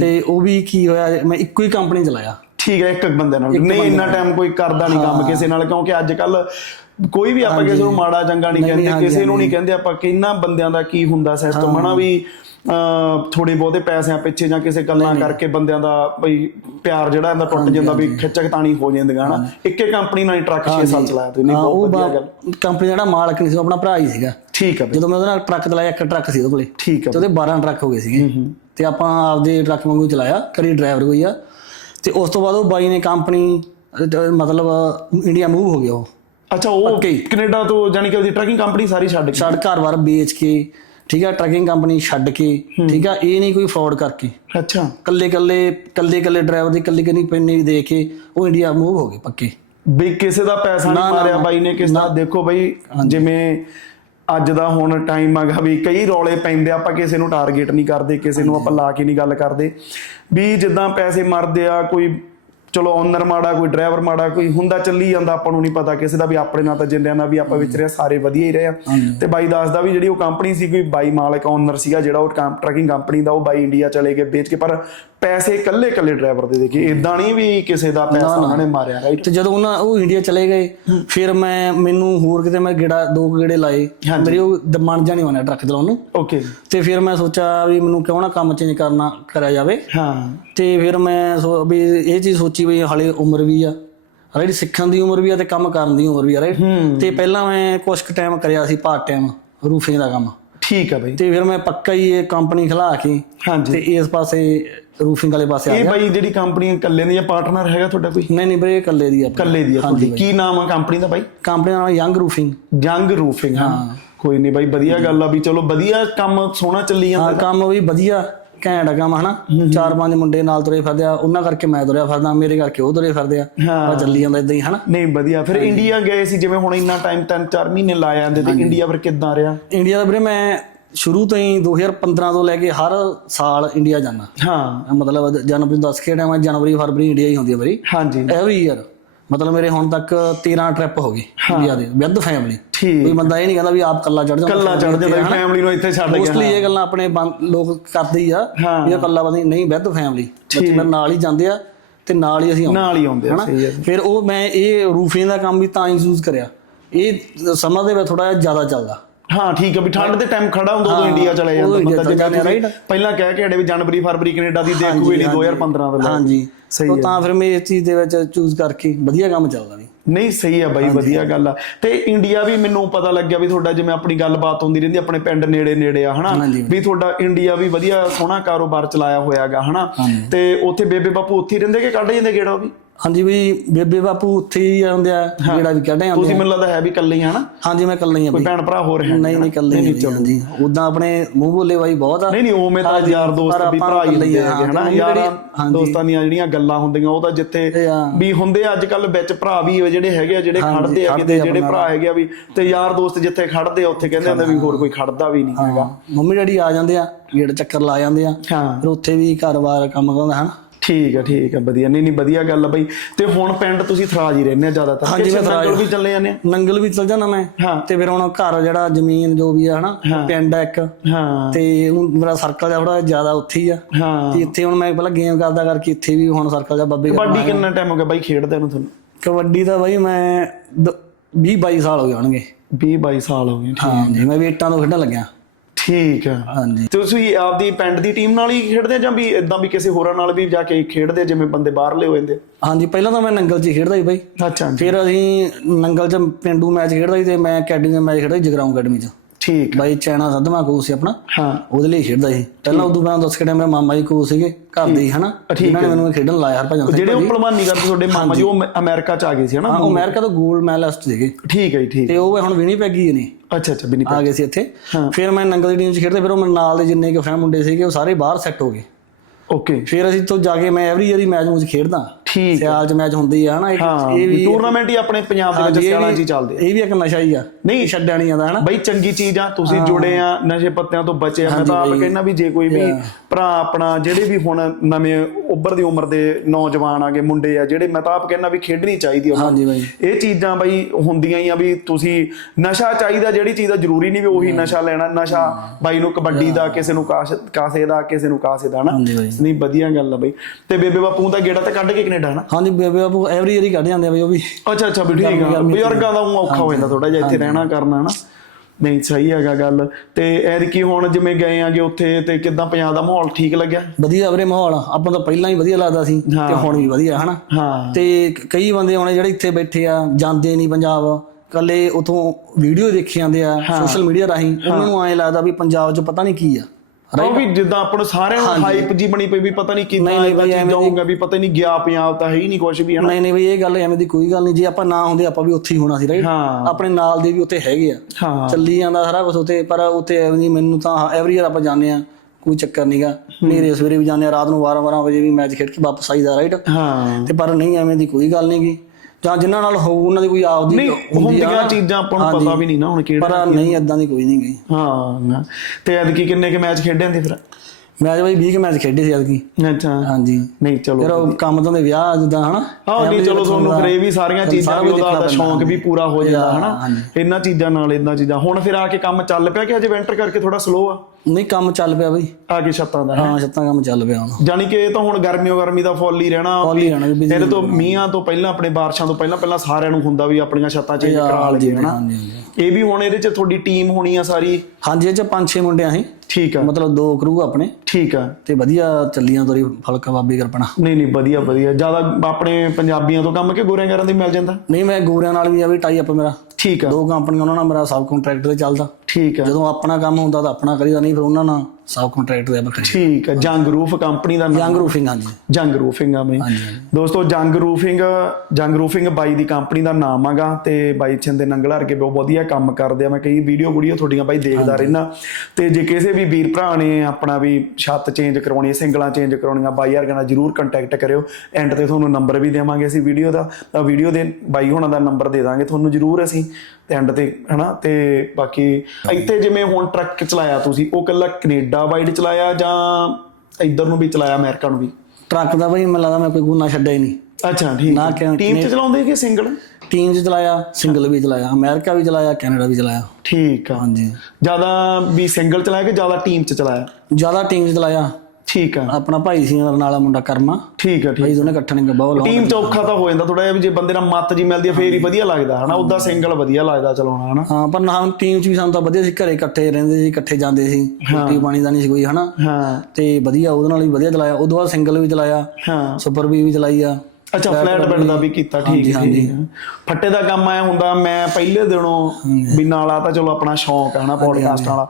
ਤੇ ਉਹ ਵੀ ਕੀ ਹੋਇਆ ਮੈਂ ਇੱਕੋ ਹੀ ਕੰਪਨੀ ਚਲਾਇਆ। ਠੀਕ ਹੈ ਇੱਕ ਇੱਕ ਬੰਦੇ ਨਾਲ। ਨਹੀਂ ਇੰਨਾ ਟਾਈਮ ਕੋਈ ਕਰਦਾ ਨਹੀਂ ਕੰਮ ਕਿਸੇ ਨਾਲ ਕਿਉਂਕਿ ਅੱਜ ਕੱਲ ਕੋਈ ਵੀ ਆਪਾਂ ਕਿਸੇ ਨੂੰ ਮਾੜਾ ਚੰਗਾ ਨਹੀਂ ਕਹਿੰਦੇ ਕਿਸੇ ਨੂੰ ਨਹੀਂ ਕਹਿੰਦੇ ਆਪਾਂ ਕਿੰਨਾ ਬੰਦਿਆਂ ਦਾ ਕੀ ਹੁੰਦਾ ਸਿਸਟਮ ਹਨਾ ਵੀ ਥੋੜੇ ਬਹੁਤੇ ਪੈਸਿਆਂ ਪਿੱਛੇ ਜਾਂ ਕਿਸੇ ਗੱਲਾਂ ਕਰਕੇ ਬੰਦਿਆਂ ਦਾ ਬਈ ਪਿਆਰ ਜਿਹੜਾ ਇਹਦਾ ਟੁੱਟ ਜਾਂਦਾ ਵੀ ਖਿੱਚਕ ਤਾਣੀ ਹੋ ਜਾਂਦੀਆਂ ਹਨਾ? ਇੱਕੇ ਕੰਪਨੀ ਨਾਲ ਟਰੱਕ 6 ਸਾਲ ਚਲਾਇਆ ਤੁਸੀਂ ਨਹੀਂ ਬਹੁਤ ਵਧੀਆ ਗੱਲ। ਕੰਪਨੀ ਜਿਹੜਾ ਮਾਲਕ ਨਹੀਂ ਸੀ ਆਪਣਾ ਭਰਾ ਹੀ ਸੀਗਾ। ਠੀਕ ਹੈ ਜਦੋਂ ਮੈਂ ਉਹਦੇ ਨਾਲ ਟਰੱਕ ਚਲਾਇਆ ਇੱਕ ਟਰੱਕ ਸੀ ਉਹਦੇ ਕੋਲੇ। ਠੀਕ ਹੈ ਤੇ ਉਹਦੇ 12 ਟਰੱਕ ਹੋ ਗਏ ਸੀਗੇ। ਤੇ ਆਪਾਂ ਆਪਦੇ ਟਰੱਕ ਵਾਂਗੂ ਚਲਾਇਆ ਕਰੀ ਡਰਾਈਵਰ ਕੋਈ ਆ ਤੇ ਉਸ ਤੋਂ ਬਾਅਦ ਉਹ ਬਾਈ ਨੇ ਕੰਪਨੀ ਮਤਲਬ ਇੰਡੀਆ ਮੂਵ ਹੋ ਗਿਆ ਉਹ। ਅੱਛਾ ਉਹ ਕੈਨੇਡਾ ਤੋਂ ਜਾਨੀ ਕਿ ਉਹਦੀ ਟਰੱਕਿੰਗ ਕੰਪਨੀ ਸਾਰੀ ਛੱਡ ਕੇ ਛੱਡ ਘਰ-ਬਾਰ ਵੇਚ ਕੇ ਠੀਕ ਆ ਟਰੱਕਿੰਗ ਕੰਪਨੀ ਛੱਡ ਕੇ ਠੀਕ ਆ ਇਹ ਨਹੀਂ ਕੋਈ ਫਰਾਡ ਕਰਕੇ। ਅੱਛਾ। ਕੱਲੇ ਕੱਲੇ ਕੱਲੇ ਕੱਲੇ ਡਰਾਈਵਰ ਦੀ ਕੱਲੀ ਕੱਲੀ ਪੈਨੀ ਦੇ ਕੇ ਉਹ ਇੰਡੀਆ ਮੂਵ ਹੋ ਗਏ ਪੱਕੇ। ਵੀ ਕਿਸੇ ਦਾ ਪੈਸਾ ਨਹੀਂ ਮਾਰਿਆ ਬਾਈ ਨੇ ਕਿਸ ਦਾ ਦੇਖੋ ਬਾਈ ਜਿਵੇਂ ਅੱਜ ਦਾ ਹੁਣ ਟਾਈਮ ਆਗਾ ਵੀ ਕਈ ਰੌਲੇ ਪੈਂਦੇ ਆਪਾਂ ਕਿਸੇ ਨੂੰ ਟਾਰਗੇਟ ਨਹੀਂ ਕਰਦੇ, ਕਿਸੇ ਨੂੰ ਆਪਾਂ ਲਾ ਕੇ ਨਹੀਂ ਗੱਲ ਕਰਦੇ। ਵੀ ਜਿੱਦਾਂ ਪੈਸੇ ਮਰਦੇ ਆ, ਕੋਈ ਚਲੋ ਓਨਰ ਮਾੜਾ ਕੋਈ ਡਰਾਈਵਰ ਮਾੜਾ ਕੋਈ ਹੁੰਦਾ ਚੱਲੀ ਜਾਂਦਾ ਆਪਾਂ ਨੂੰ ਨਹੀਂ ਪਤਾ ਕਿਸੇ ਦਾ ਵੀ ਆਪਣੇ ਨਾਲ ਤਾਂ ਜਿੰਦਿਆਂ ਨਾਲ ਵੀ ਆਪਾਂ ਵਿਚ ਰਹੇ ਸਾਰੇ ਵਧੀਆ ਹੀ ਰਹੇ ਆ। ਤੇ ਬਾਈ ਦੱਸਦਾ ਵੀ ਜਿਹੜੀ ਉਹ ਕੰਪਨੀ ਸੀ ਕੋਈ ਬਾਈ ਮਾਲਕ ਓਨਰ ਸੀਗਾ ਜਿਹੜਾ ਉਹ ਟਰੱਕਿੰਗ ਕੰਪਨੀ ਦਾ ਉਹ ਬਾਈ ਇੰਡੀਆ ਚਲੇ ਗਏ ਵੇਚ ਕੇ ਪਰ ਪੈਸੇ ਕੱਲੇ ਕੱਲੇ ਡਰਾਈਵਰ ਦੇ ਦੇਖੇ ਇਦਾਂ ਨਹੀਂ ਵੀ ਕਿਸੇ ਦਾ ਪੈਸਾ ਉਹਨਾਂ ਨੇ ਮਾਰਿਆ ਰਾਈਟ ਤੇ ਜਦੋਂ ਉਹਨਾਂ ਉਹ ਇੰਡੀਆ ਚਲੇ ਗਏ ਫਿਰ ਮੈਂ ਮੈਨੂੰ ਹੋਰ ਕਿਤੇ ਮੈਂ ਗੇੜਾ ਦੋ ਗੇੜੇ ਲਾਏ। ਮੇਰੀ ਉਹ ਦਮਨ ਜਾਣੀ ਹੋਣਾ ਟਰੱਕ ਚਲਾਉਣ ਨੂੰ। ਓਕੇ ਤੇ ਫਿਰ ਮੈਂ ਸੋਚਿਆ ਵੀ ਮੈਨੂੰ ਕਿਉਂ ਨਾ ਕੰਮ ਚੇਂਜ ਕਰਨਾ ਕਰਿਆ ਜਾਵੇ। ਹਾਂ। ਤੇ ਫਿਰ ਮੈਂ ਸੋ- ਵੀ ਇਹ ਚੀਜ਼ ਸੋਚੀ ਵੀ ਹਾਲੇ ਉਮਰ ਵੀ ਆ। ਰਾਈਟ ਸਿੱਖਣ ਦੀ ਉਮਰ ਵੀ ਆ ਤੇ ਕੰਮ ਕਰਨ ਦੀ ਉਮਰ ਵੀ ਆ ਰਾਈਟ ਤੇ ਪਹਿਲਾਂ ਮੈਂ ਕੁਝ ਕੁ ਟਾਈਮ ਕਰਿਆ ਸੀ ਪਾਰਟ ਟਾਈਮ ਰੂਫਿੰਗ ਦਾ ਕੰਮ। ਠੀਕ ਆ ਬਾਈ। ਤੇ ਫਿਰ ਮੈਂ ਪੱਕਾ ਹੀ ਇਹ ਕੰਪਨੀ ਖਿਲਾ ਕੇ ਹਾਂਜੀ। ਤੇ ਇਸ ਪਾਸੇ ਰੂਫਿੰਗ ਵਾਲੇ ਪਾਸੇ ਆ ਇਹ ਗਿਆ। ਬਾਈ ਜਿਹੜੀ ਕੰਪਨੀ ਇਕੱਲੇ ਦੀ ਜਾਂ ਪਾਰਟਨਰ ਹੈਗਾ ਤੁਹਾਡਾ ਕੋਈ? ਨਹੀਂ ਨਹੀਂ ਇਹ ਇਕੱਲੇ ਦੀ ਆ ਇਕੱਲੇ ਦੀ ਆ ਤੁਹਾਡੀ ਕੀ ਨਾਮ ਆ ਕੰਪਨੀ ਦਾ ਬਾਈ? ਕੰਪਨੀ ਦਾ ਨਾਮ ਯੰਗ ਰੂਫਿੰਗ ਜੰਗ ਰੂਫਿੰਗ ਹਾਂ। ਕੋਈ ਨਹੀਂ ਬਾਈ ਵਧੀਆ ਗੱਲ ਆ ਵੀ ਚਲੋ ਵਧੀਆ ਕੰਮ ਸੋਹਣਾ ਚੱਲੀ ਜਾਂਦਾ। ਹਾਂ ਕੰਮ ਵੀ ਵਧੀਆ। ਘੈਂਟ ਆ ਕੰਮ ਹਨਾ? ਚਾਰ ਪੰਜ ਮੁੰਡੇ ਨਾਲ ਤੁਰੇ ਫਿਰਦੇ ਆ ਉਹਨਾਂ ਕਰਕੇ ਮੈਂ ਤੁਰਿਆ ਫਿਰਦਾ ਮੇਰੇ ਕਰਕੇ ਉਹ ਤੁਰੇ ਫਿਰਦੇ ਆ। ਬਸ ਚੱਲੀ ਜਾਂਦਾ ਇਦਾਂ ਹੀ ਹਨਾ? ਨਹੀਂ ਵਧੀਆ। ਫਿਰ ਇੰਡੀਆ ਗਏ ਸੀ ਜਿਵੇਂ ਹੁਣ ਇੰਨਾ ਟਾਈਮ ਤਿੰਨ ਚਾਰ ਮਹੀਨੇ ਲਾ ਜਾਂਦੇ ਤੇ ਇੰਡੀਆ ਫਿਰ ਕਿੱਦਾਂ ਰਿਹਾ? ਇੰਡੀਆ ਦਾ ਵੀਰੇ ਮੈਂ ਸ਼ੁਰੂ ਤੋਂ ਹੀ 2015 ਤੋਂ ਲੈ ਕੇ ਹਰ ਸਾਲ ਇੰਡੀਆ ਜਾਣਾ ਹਾਂ। ਮਤਲਬ ਜਨਵਰੀ ਨੂੰ ਦੱਸ ਕੇ ਟਾਈਮ ਜਨਵਰੀ ਫਰਵਰੀ ਇੰਡੀਆ ਹੀ ਹੁੰਦੀ ਹੈ ਮੇਰੀ। ਹਾਂਜੀ। ਐਵਰੀ ਈਅਰ ਮਤਲਬ ਮੇਰੇ ਹੁਣ ਤੱਕ 13 ਟ੍ਰਿਪ ਹੋ ਗਏ ਇੰਡੀਆ ਦੇ ਵਿਦ ਫੈਮਿਲੀ ਠੀਕ। ਕੋਈ ਬੰਦਾ ਇਹ ਨਹੀਂ ਕਹਿੰਦਾ ਵੀ ਆਪ ਕੱਲਾ ਚੜ ਜਾਂਦਾ ਕੱਲਾ ਚੜ ਜਾਂਦਾ ਫੈਮਿਲੀ ਨੂੰ ਇੱਥੇ ਛੱਡ ਗਿਆ ਮੋਸਟਲੀ ਇਹ ਗੱਲਾਂ ਆਪਣੇ ਲੋਕ ਕਰਦੇ ਹੀ ਆ ਇਹ ਕੱਲਾ ਬੰਦਾ ਨਹੀਂ ਵਿਦ ਫੈਮਿਲੀ ਬੱਚੇ ਮੇਰੇ ਨਾਲ ਹੀ ਜਾਂਦੇ ਆ ਤੇ ਨਾਲ ਹੀ ਅਸੀਂ ਆਉਂਦੇ ਨਾਲ ਹੀ ਆਉਂਦੇ ਹਨਾ? ਫਿਰ ਉਹ ਮੈਂ ਇਹ ਰੂਫਿੰਗ ਦਾ ਕੰਮ ਵੀ ਤਾਂ ਹੀ ਯੂਜ਼ ਕਰਿਆ। ਇਹ ਸਮਾਂ ਦੇ ਵਿੱਚ ਥੋੜਾ ਜ਼ਿਆਦਾ ਚੱਲਦਾ। ਹਾਂ ਠੀਕ ਆ ਵੀ ਠੰਡ ਦੇ ਟਾਈਮ ਖੜਾ ਹੁੰਦਾ ਉਦੋਂ ਇੰਡੀਆ ਚਲੇ ਜਾਂਦਾ ਬੰਦਾ ਜਿਵੇਂ right? ਪਹਿਲਾਂ ਕਹਿ ਕੇ ਅੜੇ ਵੀ ਜਨਵਰੀ ਫਰਵਰੀ ਕੈਨੇਡਾ ਦੀ ਦੇਖੂ ਹੀ ਨਹੀਂ 2015 ਦਾ। ਹਾਂਜੀ ਸਹੀ ਉਹ ਤਾਂ ਫਿਰ ਮੈਂ ਇਸ ਚੀਜ਼ ਦੇ ਵਿੱਚ ਚੂਜ਼ ਕਰਕੇ ਵਧੀਆ ਕੰਮ ਚੱਲਦਾ ਵੀ। ਨਹੀਂ ਸਹੀ ਆ ਬਾਈ ਵਧੀਆ ਗੱਲ ਆ। ਤੇ ਇੰਡੀਆ ਵੀ ਮੈਨੂੰ ਪਤਾ ਲੱਗਿਆ ਵੀ ਤੁਹਾਡਾ ਜਿਵੇਂ ਆਪਣੀ ਗੱਲਬਾਤ ਹੁੰਦੀ ਰਹਿੰਦੀ ਆਪਣੇ ਪਿੰਡ ਨੇੜੇ ਨੇੜੇ ਆ ਹਨਾ। ਵੀ ਤੁਹਾਡਾ ਇੰਡੀਆ ਵੀ ਵਧੀਆ ਸੋਹਣਾ ਕਾਰੋਬਾਰ ਚਲਾਇਆ ਹੋਇਆਗਾ ਹਨਾ? ਤੇ ਉੱਥੇ ਬੇਬੇ ਬਾਪੂ ਉੱਥੇ ਹੀ ਰਹਿੰਦੇ ਕਿ ਕੱਢ ਜਾਂਦੇ ਗੇੜਾ ਵੀ? ਹਾਂਜੀ ਵੀ ਬੇਬੇ ਬਾਪੂ ਉੱਥੇ ਹੀ ਆਉਂਦੇ ਆ ਜਿਹੜਾ ਵੀ ਕੱਢੇ ਆਉਂਦੇ ਤੁਸੀਂ ਮੈਨੂੰ ਲੱਗਦਾ ਹੈ ਵੀ ਇਕੱਲੇ ਹੀ ਆ ਹਨਾ ਹਾਂਜੀ ਮੈਂ ਇਕੱਲਾ ਹੀ ਆ ਕੋਈ ਭੈਣ ਭਰਾ ਹੋਰ ਹੈ ਨਹੀਂ ਨਹੀਂ ਇਕੱਲੇ ਹੀ ਆ ਹਾਂਜੀ। ਉਦਾਂ ਆਪਣੇ ਮੂੰਹ ਬੋਲੇ ਬਾਈ ਬਹੁਤ ਆ। ਨਹੀਂ ਨਹੀਂ ਉਵੇਂ ਤਾਂ ਯਾਰ ਦੋਸਤ ਵੀ ਭਰਾ ਹੀ ਹੁੰਦੇ ਆ, ਹਨਾ। ਯਾਰਾਂ। ਦੋਸਤਾਂ ਦੀਆਂ ਜਿਹੜੀਆਂ ਗੱਲਾਂ ਹੁੰਦੀਆਂ ਉਹ ਤਾਂ ਜਿੱਥੇ ਆ। ਵੀ ਹੁੰਦੇ ਅੱਜ ਕੱਲ ਵਿੱਚ ਭਰਾ ਵੀ ਜਿਹੜੇ ਹੈਗੇ ਆ ਜਿਹੜੇ ਖੜਦੇ ਆ ਕਿਤੇ ਜਿਹੜੇ ਭਰਾ ਹੈਗੇ ਆ ਵੀ ਤੇ ਯਾਰ ਦੋਸਤ ਜਿੱਥੇ ਖੜਦੇ ਆ ਉੱਥੇ ਕਹਿੰਦੇ ਹੁੰਦੇ ਵੀ ਹੋਰ ਕੋਈ ਖੜਦਾ ਵੀ ਨਹੀਂ ਹੈਗਾ। ਮੰਮੀ ਡੈਡੀ ਆ ਜਾਂਦੇ ਆ ਗੇੜ ਚੱਕਰ ਲਾ ਜਾਂਦੇ ਆ। ਫਿਰ ਉੱਥੇ ਵੀ ਘਰ-ਬਾਰ ਕੰਮ ਕਰਦਾ ਹਨਾ? ਠੀਕ ਆ ਠੀਕ ਆ ਵਧੀਆ। ਨਹੀਂ ਨਹੀਂ ਵਧੀਆ ਗੱਲ ਆ ਬਈ। ਤੇ ਹੁਣ ਪਿੰਡ ਤੁਸੀਂ ਥਰਾਜ ਹੀ ਰਹਿੰਦੇ ਆ ਜ਼ਿਆਦਾਤਰ। ਹਾਂਜੀ, ਮੈਂ ਥਰਾਜ- ਨੰਗਲ ਵੀ ਚੱਲੇ ਜਾਂਦੇ ਆ। ਨੰਗਲ ਵੀ ਚਲ ਜਾਣਾ ਮੈਂ। ਹਾਂ। ਤੇ ਫਿਰ ਹੁਣ ਘਰ ਜਿਹੜਾ ਜ਼ਮੀਨ ਜੋ ਵੀ ਆ ਹਨਾ ਪਿੰਡ ਆ ਇੱਕ। ਹਾਂ। ਤੇ ਹੁਣ ਮੇਰਾ ਸਰਕਲ ਜਿਹਾ ਥੋੜਾ ਜ਼ਿਆਦਾ ਉੱਥੇ ਹੀ ਆ। ਹਾਂ। ਤੇ ਇੱਥੇ ਹੁਣ ਮੈਂ ਪਹਿਲਾਂ ਗੇਮ ਕਰਦਾ ਕਰਕੇ ਇੱਥੇ ਵੀ ਹੁਣ ਸਰਕਲ ਜਿਹਾ ਬੱਬੇ। ਕਬੱਡੀ ਕਿੰਨਾ ਟਾਈਮ ਹੋ ਗਿਆ ਬਾਈ ਖੇਡਦੇ ਨੂੰ ਤੁਹਾਨੂੰ? ਕਬੱਡੀ ਦਾ ਬਾਈ ਮੈਂ 20 22 ਸਾਲ ਹੋ ਗਏ ਹੋਣਗੇ। 20 22 ਸਾਲ ਹੋ ਗਏ ਹਾਂ। ਜੀ ਮੈਂ ਵੇਟਾਂ ਤੋਂ ਖੇਡਣ ਲੱਗਿਆ। ਠੀਕ ਆ। ਹਾਂਜੀ। ਤੁਸੀਂ ਆਪਦੀ ਪਿੰਡ ਦੀ ਟੀਮ ਨਾਲ ਹੀ ਖੇਡਦੇ ਜਾਂ ਵੀ ਇਦਾਂ ਵੀ ਕਿਸੇ ਹੋਰਾਂ ਨਾਲ ਵੀ ਜਾ ਕੇ ਖੇਡਦੇ ਜਿਵੇਂ ਬੰਦੇ ਬਾਹਰਲੇ ਹੋ ਜਾਂਦੇ ਹਾਂਜੀ ਪਹਿਲਾਂ ਤਾਂ ਮੈਂ ਨੰਗਲ 'ਚ ਹੀ ਖੇਡਦਾ ਸੀ ਬਾਈ। ਅੱਛਾ ਫਿਰ ਅਸੀਂ ਨੰਗਲ 'ਚ ਪਿੰਡੂ ਮੈਚ ਖੇਡਦਾ ਸੀ ਤੇ ਮੈਂ ਅਕੈਡਮੀ ਦਾ ਮੈਚ ਖੇਡਦਾ ਸੀ ਜਗਰਾਉਂ ਅਕੈਡਮੀ 'ਚ। ਠੀਕ ਬਾਈ ਚੈਨਾ ਸੱਧਵਾ ਕੋਚ ਸੀ ਆਪਣਾ। ਹਾਂ। ਉਹਦੇ ਲਈ ਖੇਡਦਾ ਸੀ। ਪਹਿਲਾਂ ਉਦੋਂ ਪਹਿਲਾਂ ਦੱਸ ਕੇ ਟਾਈਮ ਮੇਰੇ ਮਾਮਾ ਜੀ ਕੋਚ ਸੀਗੇ ਘਰ ਦੇ ਹੀ ਹਨਾ? ਇਹਨਾਂ ਨੇ ਮੈਨੂੰ ਖੇਡਣ ਲਾਇਆ ਹਰਭਜਨ ਸਿੰਘ ਜਿਹੜੇ ਉਹ ਭਲਵਾਨੀ ਕਰਦੇ ਤੁਹਾਡੇ ਮਾਮਾ ਜੀ ਉਹ ਅਮੈ- ਅਮਰੀਕਾ ਚ ਆ ਗਏ ਸੀ ਹਨਾ? ਹਾਂ ਉਹ ਅਮਰੀਕਾ ਤੋਂ 골ਡ ਮੈਡਲਿਸਟ ਸੀਗੇ। ਠੀਕ ਹੈ ਠੀਕ। ਤੇ ਉਹ ਹੁਣ ਵਿਨੀ ਪੈਗੀ ਨੇ। ਅੱਛਾ ਅੱਛਾ ਬਿਨੀ ਆ ਗਏ ਸੀ ਇੱਥੇ। ਫਿਰ ਮੈਂ ਨੰਗਲ ਦੀ ਟੀਮ 'ਚ ਖੇਡਦੇ ਫਿਰ ਉਹ ਮੇਰੇ ਨਾਲ ਦੇ ਜਿੰਨੇ ਕੁ ਫੈਨ ਮੁੰਡੇ ਸੀਗੇ ਉਹ ਸਾਰੇ ਬਾਹਰ ਸੈੱਟ ਹੋ ਗਏ। ਓਕੇ। ਫਿਰ ਅਸੀਂ ਤੋਂ ਜਾ ਕੇ ਮੈਂ ਐਵਰੀ ਈਅਰ ਹੀ ਮੈਚ ਮੂਚ ਖੇਡਦਾ। ਠੀਕ ਸਿਆਲ 'ਚ ਮੈਚ ਹੁੰਦੇ ਆ ਹਨਾ ਇਹ ਹਾਂ ਇਹ ਵੀ ਟੂਰਨਾਮੈਂਟ ਹੀ ਆਪਣੇ ਪੰਜਾਬ ਦੇ ਵਿੱਚ ਸਿਆਲਾਂ ਹੀ ਚੱਲਦੇ ਆ। ਇਹ ਵੀ ਇੱਕ ਨਸ਼ਾ ਹੀ ਆ ਨਹੀਂ ਛੱਡਿਆ ਨਹੀਂ ਜਾਂਦਾ ਹਨਾ। ਬਈ ਚੰਗੀ ਚੀਜ਼ ਆ ਤੁਸੀਂ ਜੁੜੇ ਆ ਨਸ਼ੇ ਪੱਤਿਆਂ ਤੋਂ ਬਚੇ ਆ। ਮੈਂ ਤਾਂ ਆਪ ਕਹਿੰਦਾ ਵੀ ਜੇ ਕੋਈ ਵੀ ਭਰਾ ਆਪਣਾ ਜਿਹੜੇ ਵੀ ਹੁਣ ਨਵੇਂ ਉੱਭਰ ਦੀ ਉਮਰ ਦੇ ਨੌਜਵਾਨ ਆਗੇ ਮੁੰਡੇ ਆ ਜਿਹੜੇ ਮੈਂ ਤਾਂ ਆਪ ਕਹਿੰਦਾ ਵੀ ਖੇਡਣੀ ਚਾਹੀਦੀ ਆ। ਹਾਂਜੀ ਬਾਈ। ਇਹ ਚੀਜ਼ਾਂ ਬਈ ਹੁੰਦੀਆਂ ਹੀ ਆ ਵੀ ਤੁਸੀਂ ਨਸ਼ਾ ਚਾਹੀਦਾ ਜਿਹੜੀ ਚੀਜ਼ ਦਾ ਜ਼ਰੂਰੀ ਨਹੀਂ ਵੀ ਉਹੀ ਨਸ਼ਾ ਲੈਣਾ ਨਸ਼ਾ ਬਾਈ ਨੂੰ ਕਬੱਡੀ ਦਾ ਕਿਸੇ ਨੂੰ ਕਾਸ਼- ਕਾਸੇ ਦਾ ਕਿਸੇ ਨੂੰ ਕਾਸੇ ਦਾ ਨਾ ਨਹੀਂ ਵਧੀਆ ਗੱਲ ਆ ਬਈ। ਤੇ ਬੇਬੇ ਬਾਪੂ ਦਾ ਗੇੜਾ ਤਾਂ ਕੱਢ ਕੇ ਕੈਨੇਡਾ ਨਾ। ਹਾਂਜੀ ਬੇਬੇ ਬਾਪੂ ਐਵਰੀ ਈਅਰ ਹੀ ਕੱਢ ਜਾਂਦੇ ਆ ਬਈ ਉਹ ਵੀ ਅੱਛਾ ਅੱਛਾ ਵੀ ਠੀਕ ਆ। ਬਜ਼ੁਰਗਾਂ ਦਾ ਊਂ ਔਖਾ ਹੋ ਜਾਂਦਾ ਥੋੜਾ ਜਿਹਾ ਇੱਥੇ ਰਹਿਣਾ ਕਰਨਾ ਨਾ ਨਹੀਂ ਸਹੀ ਹੈਗਾ ਗੱਲ। ਤੇ ਐਤਕੀ ਹੁਣ ਜਿਵੇਂ ਗਏ ਆਗੇ ਉੱਥੇ ਤੇ ਕਿਦਾਂ ਪੰਜਾਬ ਦਾ ਮਾਹੌਲ ਠੀਕ ਲੱਗਿਆ? ਵਧੀਆ ਵੀਰੇ ਮਾਹੌਲ। ਆਪਾਂ ਤਾਂ ਪਹਿਲਾਂ ਹੀ ਵਧੀਆ ਲੱਗਦਾ ਸੀ ਤੇ ਹੁਣ ਵੀ ਵਧੀਆ ਹਨਾ। ਹਾਂ। ਤੇ ਕਈ ਬੰਦੇ ਆਉਣੇ ਜਿਹੜੇ ਇੱਥੇ ਬੈਠੇ ਆ ਜਾਂਦੇ ਨਹੀਂ ਪੰਜਾਬ। ਕੱਲੇ ਉਥੋਂ ਵੀਡੀਓ ਦੇਖੀ ਜਾਂਦੇ ਆ ਸੋਸ਼ਲ ਮੀਡੀਆ ਰਾਹੀਂ। ਉਹਨਾਂ ਨੂੰ ਐਂ ਲੱਗਦਾ ਵੀ ਪੰਜਾਬ 'ਚ ਪਤਾ ਨਹੀਂ ਕੀ ਆ। ਉਹ ਵੀ ਜਿੱਦਾਂ ਆਪਾਂ ਨੂੰ ਸਾਰਿਆਂ ਨੂੰ ਹਾਈਪ ਜੀ ਬਣੀ ਪਈ ਵੀ ਪਤਾ ਨਹੀਂ ਕਿੰਨਾ ਇਹਦਾ ਚੀਜ਼ ਜਾਊਗਾ ਵੀ ਪਤਾ ਨਹੀਂ ਗਿਆ ਪੰਜਾਬ ਤਾਂ ਹੈ ਹੀ ਨਹੀਂ ਕੁਝ ਵੀ ਹਨਾ? ਨਹੀਂ ਨਹੀਂ ਬਈ ਇਹ ਗੱਲ ਐਵੇਂ ਦੀ ਕੋਈ ਗੱਲ ਨਹੀਂ। ਜੇ ਆਪਾਂ ਨਾ ਹੁੰਦੇ ਆਪਾਂ ਵੀ ਉੱਥੇ ਹੀ ਹੋਣਾ ਸੀ ਰਾਈਟ ਆਪਣੇ ਨਾਲ ਦੇ ਵੀ ਉੱਥੇ ਹੈਗੇ ਆ। ਚੱਲੀ ਜਾਂਦਾ ਸਾਰਾ ਕੁਝ ਉੱਥੇ ਪਰ ਉੱਥੇ ਐਵੇਂ ਮੈਨੂੰ ਤਾਂ ਐਵਰੀ ਈਅਰ ਆਪਾਂ ਜਾਂਦੇ ਆ ਕੋਈ ਚੱਕਰ ਨਹੀਂਗਾ ਨੇਰੇ ਸਵੇਰੇ ਵੀ ਜਾਂਦੇ ਆ ਰਾਤ ਨੂੰ 12 12 ਵਜੇ ਵੀ ਮੈਚ ਖੇਡ ਕੇ ਵਾਪਸ ਆਈਦਾ ਰਾਈਟ ਹਾਂ। ਤੇ ਪਰ ਨਹੀਂ ਐਵੇਂ ਦੀ ਕੋਈ ਗੱਲ ਨਹੀਂਗੀ ਜਾਂ ਜਿਨ੍ਹਾਂ ਨਾਲ ਹੋਊ ਉਹਨਾਂ ਦੀ ਕੋਈ ਆਪਦੀ ਨਹੀਂ ਹੁੰਦੀਆਂ ਚੀਜ਼ਾਂ ਆਪਾਂ ਨੂੰ ਪਤਾ ਵੀ ਨਹੀਂ ਨਾ ਹੁਣ ਕਿਹੜੇ ਪਰ ਨਹੀਂ ਇਦਾਂ ਦੀ ਕੋਈ ਨਹੀਂ ਗਈ ਹਾਂ ਤੇ ਐਤਕੀ ਕਿੰਨੇ ਕੇ ਮੈਚ ਖੇਡੇ ਹੁੰਦੇ ਫਿਰ? ਮੈਚ ਬਈ 20 ਮੈਚ ਖੇਡੇ ਸੀ ਐਤਕੀ। ਅੱਛਾ। ਹਾਂਜੀ। ਨਹੀਂ ਚਲੋ ਫਿਰ ਉਹ ਕੰਮ ਤੋਂ ਦੇ ਵਿਆਹ ਜਿੱਦਾਂ ਹਨਾ? ਹਾਂ ਨਹੀਂ ਚਲੋ ਤੁਹਾਨੂੰ ਫਿਰ ਇਹ ਵੀ ਸਾਰੀਆਂ ਚੀਜ਼ਾਂ ਵੀ ਉਹਦਾ ਸ਼ੌਂਕ ਵੀ ਪੂਰਾ ਹੋ ਜਾਂਦਾ ਹਨਾ? ਇਹਨਾਂ ਚੀਜ਼ਾਂ ਨਾਲ ਇਹਨਾਂ ਚੀਜ਼ਾਂ। ਹੁਣ ਫਿਰ ਆ ਕੇ ਕੰਮ ਚੱਲ ਪਿਆ ਕਿ ਅਜੇ ਵੈਂਟਰ ਕਰਕੇ ਥੋੜਾ ਸਲੋ ਆ? ਨਹੀਂ ਕੰਮ ਚੱਲ ਪਿਆ ਬਈ। ਆ ਕੇ ਛੱਤਾਂ ਦਾ ਹਾਂ? ਛੱਤਾਂ ਕੰਮ ਚੱਲ ਪਿਆ ਹੁਣ। ਜਾਨੀ ਕਿ ਇਹ ਤਾਂ ਹੁਣ ਗਰਮੀਓ ਗਰਮੀ ਦਾ ਫੁੱਲ ਹੀ ਰਹਿਣਾ। ਹੀ ਰਹਿਣਾ ਵੀ ਇਹਦੇ ਤੋਂ ਮੀਂਹਾਂ ਤੋਂ ਪਹਿਲਾਂ ਆਪਣੇ ਬਾਰਿਸ਼ਾਂ ਤੋਂ ਪਹਿਲਾਂ ਪਹਿਲਾਂ ਸਾਰਿਆਂ ਨੂੰ ਹੁੰਦਾ ਵੀ ਆਪਣੀਆਂ ਛੱਤਾਂ ਚੇਂਜ ਕਰਾ ਲਈਏ ਹਨਾ ਇਹ ਵੀ ਹੁਣ ਇਹਦੇ ਚ ਤੁਹਾਡੀ ਟੀਮ ਹੋਣੀ ਆ ਸਾਰੀ? ਹਾਂਜੀ ਇਹ ਚ ਪੰਜ ਛੇ ਮੁੰਡੇ ਅਸੀਂ ਠੀਕ ਆ। ਮਤਲਬ ਦੋ ਕਰੂ ਆਪਣੇ। ਠੀਕ ਆ। ਤੇ ਵਧੀਆ ਚੱਲੀਆਂ ਤੋਰੀ ਫਲਕਾ ਬਾਬੀ ਕਰਪਣਾ ਨਹੀਂ ਨਹੀਂ ਵਧੀਆ ਵਧੀਆ। ਜ਼ਿਆਦਾ ਆਪਣੇ ਪੰਜਾਬੀਆਂ ਤੋਂ ਕੰਮ ਕਿ ਗੋਰਿਆਂ ਘਰਾਂ ਦੀ ਮਿਲ ਜਾਂਦਾ? ਨਹੀਂ ਮੈਂ ਗੋਰਿਆਂ ਨਾਲ ਵੀ ਆ ਵੀ ਟਾਈ ਅਪ ਮੇਰਾ। ਠੀਕ ਆ। ਦੋ ਕੰਪਨੀਆਂ ਉਹਨਾਂ ਨਾਲ ਮੇਰਾ ਸਬ ਕੰਟਰੈਕਟ ਤੇ ਚੱਲਦਾ। ਠੀਕ ਆ। ਜਦੋਂ ਆਪਣਾ ਕੰਮ ਹੁੰਦਾ ਤਾਂ ਆਪਣਾ ਕਰੀਦਾ ਨਹੀਂ ਫਿਰ ਉਹਨਾਂ ਨਾਲ। ਸਬ ਕੰਟਰੈਕਟ ਤੇ ਆਪਾਂ ਕਰੀਦਾ ਠੀਕ ਆ ਜੰਗ ਰੂਫ ਕੰਪਨੀ ਦਾ ਨਾਮ। ਯੰਗ ਰੂਫਿੰਗ ਹਾਂਜੀ। ਜੰਗ ਰੂਫਿੰਗ ਆ ਬਈ। ਹਾਂਜੀ। ਦੋਸਤੋ ਜੰਗ ਰੂਫਿੰਗ ਜੰਗ ਰੂਫਿੰਗ ਬਾਈ ਦੀ ਕੰਪਨੀ ਦਾ ਨਾਮ ਆਗਾ ਤੇ ਬਾਈ ਛਿੰਦੇ ਨੰਗਲ ਹਰਕੇ ਬਹੁਤ ਵਧੀਆ ਕੰਮ ਕਰਦੇ ਆ। ਮੈਂ ਕਈ ਵੀਡੀਓ ਵੀਡੀਓ ਤੁਹਾਡੀਆਂ ਬਾਈ ਦੇਖਦਾ ਰਹਿਣਾ ਤੇ ਜੇ ਕਿਸੇ ਵੀ ਵੀਰ ਭਰਾ ਨੇ ਆਪਣਾ ਵੀ ਛੱਤ ਚੇਂਜ ਕਰਾਉਣੀ ਹੈ ਸਿੰਗਲਾਂ ਚੇਂਜ ਕਰਾਉਣੀਆਂ ਬਾਈ ਹਰਕੇ ਨਾਲ ਜਰੂਰ ਕੰਟੈਕਟ ਕਰਿਓ। ਐਂਡ ਤੇ ਤੁਹਾਨੂੰ ਨੰਬਰ ਵੀ ਦੇਵਾਂਗੇ ਅਸੀਂ ਵੀਡੀਓ ਦਾ। ਤਾਂ ਵੀਡੀਓ ਦੇ ਬਾਈ ਹੋਣਾ ਦਾ ਨੰਬਰ ਦੇ ਦਾਂਗੇ। ਤੁਹਾਨੂੰ ਜਰੂਰ ਅਸੀਂ ਤੇ ਐਂਡ ਤੇ ਹਨਾ? ਤੇ ਬਾਕੀ ਇੱਥੇ ਜਿਵੇਂ ਹੁਣ ਟਰੱਕ ਚਲਾਇਆ ਤੁਸੀਂ ਉਹ ਕੱਲਾ ਕੈਨੇਡਾ ਵਾਈਡ ਚਲਾਇਆ ਜਾਂ ਇੱਧਰ ਨੂੰ ਵੀ ਚਲਾਇਆ ਅਮਰੀਕਾ ਨੂੰ ਵੀ? ਟਰੱਕ ਦਾ ਬਈ ਮੈਨੂੰ ਲੱਗਦਾ ਮੈਂ ਕੋਈ ਗੁਨਾ ਛੱਡਿਆ ਹੀ ਨਹੀਂ। ਅੱਛਾ ਠੀਕ ਨਾ ਟੀਮ ਚ ਚਲਾਉਂਦੇ ਕਿ ਸਿੰਗਲ ਟੀਮ 'ਚ ਚਲਾਇਆ ਸਿੰਗਲ ਵੀ ਚਲਾਇਆ ਅਮਰੀਕਾ ਵੀ ਚਲਾਇਆ ਕੈਨੇਡਾ ਵੀ ਚਲਾਇਆ। ਠੀਕ ਆ। ਹਾਂਜੀ। ਜ਼ਿਆਦਾ ਵੀ ਸਿੰਗਲ ਚਲਾਇਆ ਕਿ ਜ਼ਿਆਦਾ ਟੀਮ ਚ ਚਲਾਇਆ? ਜ਼ਿਆਦਾ ਟੀਮ 'ਚ ਚਲਾਇਆ। ਠੀਕ ਆ। ਆਪਣਾ ਭਾਈ ਸੀ ਨਾਲ ਮੁੰਡਾ ਕਰਮਾ। ਠੀਕ ਆ ਠੀਕ ਭਾਈ ਦੋਨੇ ਇਕੱਠੇ ਨੇ ਬਹੁਤ ਟੀਮ ਚ ਔਖਾ ਤਾਂ ਹੋ ਜਾਂਦਾ ਥੋੜਾ ਜਿਹਾ ਵੀ ਜੇ ਬੰਦੇ ਨਾਲ ਮੱਤ ਜੀ ਮਿਲਦੀ ਆ ਫੇਰ ਹੀ ਵਧੀਆ ਲੱਗਦਾ ਹਨਾ? ਉਦਾਂ ਸਿੰਗਲ ਵਧੀਆ ਲੱਗਦਾ ਚਲਾਉਣਾ ਹਨਾ? ਹਾਂ ਪਰ ਨਾ ਟੀਮ 'ਚ ਵੀ ਸਾਨੂੰ ਤਾਂ ਵਧੀਆ ਸੀ ਘਰੇ ਇਕੱਠੇ ਰਹਿੰਦੇ ਸੀ ਇਕੱਠੇ ਜਾਂਦੇ ਸੀ। ਰੋਟੀ ਪਾਣੀ ਦਾ ਨਹੀਂ ਸੀ ਕੋਈ ਹਨਾ? ਹਾਂ। ਤੇ ਵਧੀਆ ਉਹਦੇ ਨਾਲ ਵੀ ਵਧੀਆ ਚਲਾਇਆ। ਉਦੋਂ ਬਾਅਦ ਸਿੰਗਲ ਵੀ ਚਲਾਇਆ। ਹਾਂ। ਸੁਪਰ ਵੀ ਵੀ ਚਲਾਈ ਆ। ਅੱਛਾ ਫਲੈਟ ਬੈਡ ਦਾ ਵੀ। ਕੀਤਾ ਠੀਕ ਹੈ ਠੀਕ। ਹੈ। ਫੱਟੇ ਦਾ ਕੰਮ ਆਇਆ ਹੁੰਦਾ ਮੈਂ ਪਹਿਲੇ ਦਿਨੋਂ ਵੀ ਨਾਲ ਆ ਤਾਂ ਚਲੋ ਆਪਣਾ ਸ਼ੌਂਕ ਹੈ ਨਾ ਪੋਡਕਾਸਟ ਵਾਲਾ।